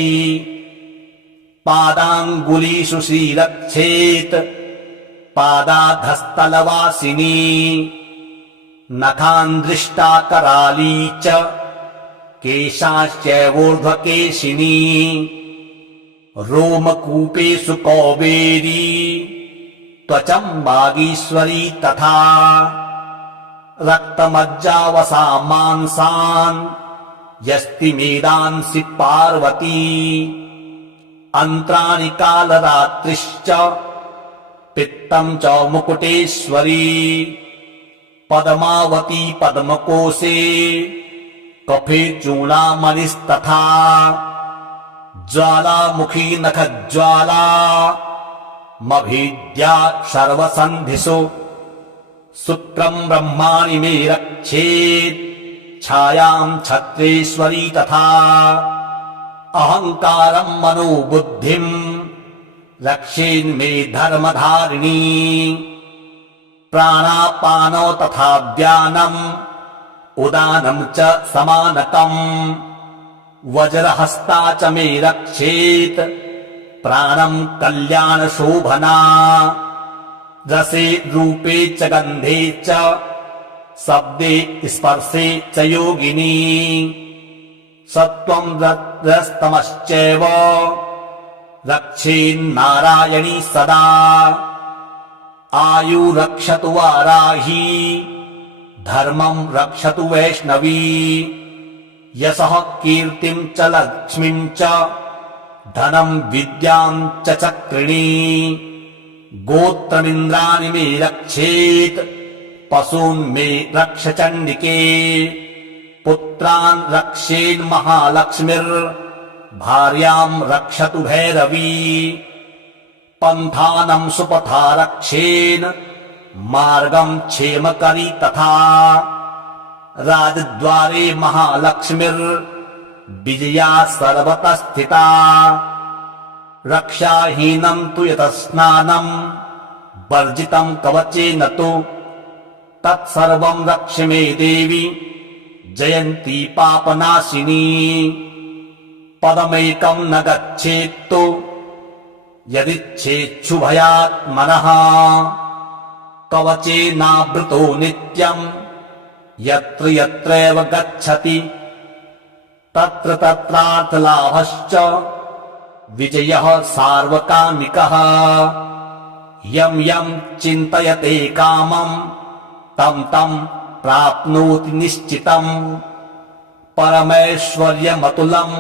पादाङ्गुलीषु श्रीरक्षेत् पादाधस्तलवासिनी नखान्दृष्टा कराली च केशाश्चैवोर्ध्वकेशिनी रोमकूपेषु कौबेरी त्वचं वागीश्वरी तथा रक्तमज्जावसा मांसान् यस्ति मेदांसि पार्वती अन्त्राणि कालरात्रिश्च पित्तं च मुकुटेश्वरी पद्मावती पद्मकोशे कफे चूडामणिस्तथा ज्वालामुखी नखज्वाला मभीद्या सर्वसन्धिषु शुक्रं ब्रह्माणि मे रक्षेत् छायां छत्रेश्वरी तथा अहङ्कारं मनोबुद्धिं रक्षेन्मे धर्मधारिणी प्राणापानो तथा व्यानम् उदानं च समानकम् वज्रहस्ता च मे रक्षेत् प्राणं कल्याणशोभना रसे रूपे च गन्धे च शब्दे स्पर्शे च योगिनी सत्त्वं रजस्तमश्चैव रक्षेन्नारायणी सदा आयु रक्षतु वाराही धर्मं रक्षतु वैष्णवी यशः कीर्तिं च लक्ष्मीं च धनं विद्यां च चक्रिणी गोत्रमिन्द्राणि मे रक्षेत् पशून् मे रक्ष चण्डिके पुत्रान् रक्षेन्महालक्ष्मीर्भार्यां रक्षतु भैरवी पन्थानं सुपथा रक्षेन् मार्गं क्षेमकरी तथा राजद्वारे महालक्ष्मीर्विजया सर्वतः स्थिता रक्षाहीनं तु यतः स्नानं वर्जितं कवचेन तु तत्सर्वं रक्ष मे देवी जयन्ती पापनाशिनी पदमेकं न गच्छेत्तु यदिच्छेच्छुभयात्मनः कवचेनावृतो नित्यं यत्र यत्रैव गच्छति तत्र तत्रार्थलाभश्च विजयः सार्वकामिकः यं यं चिन्तयते कामं तं तं प्राप्नोति निश्चितम् परमैश्वर्यमतुलम्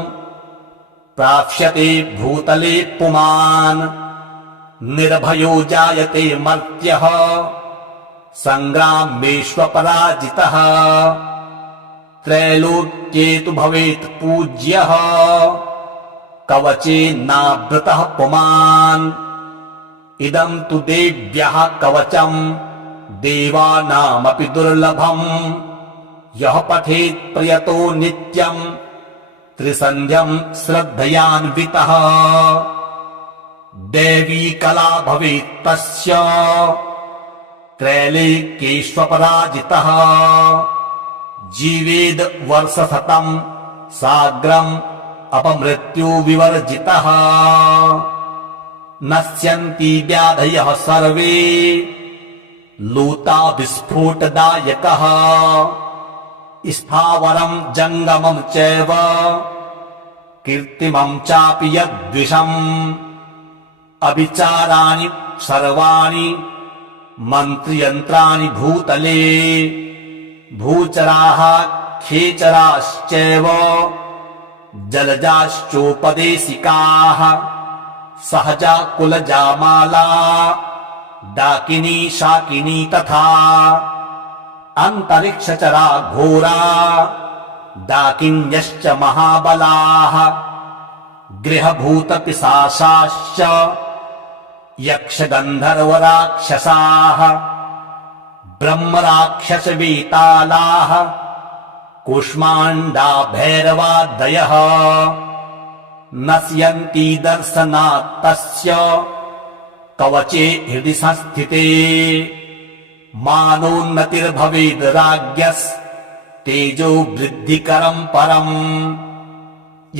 प्राप्स्यते भूतले पुमान् निर्भयो जायते मर्त्यः संग्रामेष्वपराजितः त्रैलोक्ये तु भवेत् पूज्यः कवचेनावृतः पुमान् इदं तु देव्यः कवचम् देवानामपि दुर्लभम् यः पठेत् प्रयतो नित्यम् त्रिसन्ध्यम् श्रद्धयान्वितः देवी कला भवेत् तस्य त्रैलोक्येष्वपराजितः जीवेद् वर्षशतं साग्रम् अपमृत्यु विवर्जितः नश्यन्ति व्याधयः सर्वे लूता विस्फोटदायकः स्थावरम् जङ्गमम् चैव कीर्तिमम् चापि यद्विषम् अविचाराणि सर्वाणि मन्त्रयन्त्राणि भूतले भूचराः खेचराश्चैव जलजाश्चोपदेशिकाः सहजा कुलजामाला डाकिनी शाकिनी तथा अन्तरिक्षचरा घोरा डाकिन्यश्च महाबलाः गृहभूतपिशाचाश्च यक्षगन्धर्वराक्षसाः ब्रह्मराक्षसवेतालाः कूष्माण्डा भैरवादयः नश्यन्ति दर्शनात् तस्य कवचे हृदि संस्थिते मानोन्नतिर्भवेद् राज्ञस्तेजो वृद्धिकरम् परम्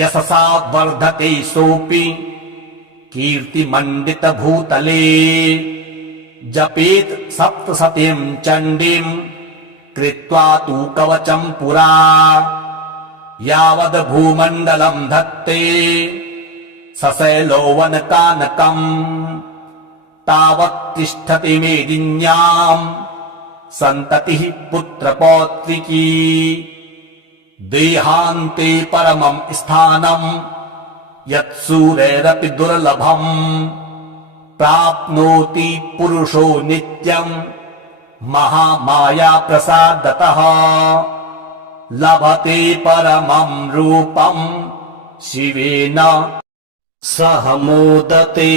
यशसा वर्धते सोऽपि कीर्तिमण्डितभूतले जपेत् सप्तशतीम् चण्डीम् कृत्वा तु कवचम् पुरा यावद् भूमण्डलम् धत्ते सशैलोवनकानकम् तावत् तिष्ठति मेदिन्याम् सन्ततिः पुत्रपौत्रिकी देहान्ते परमम् स्थानम् यत्सूरैरपि दुर्लभम् प्राप्नोति पुरुषो नित्यम् महामाया प्रसादतः लभते परमम् रूपम् शिवेन सह मोदते।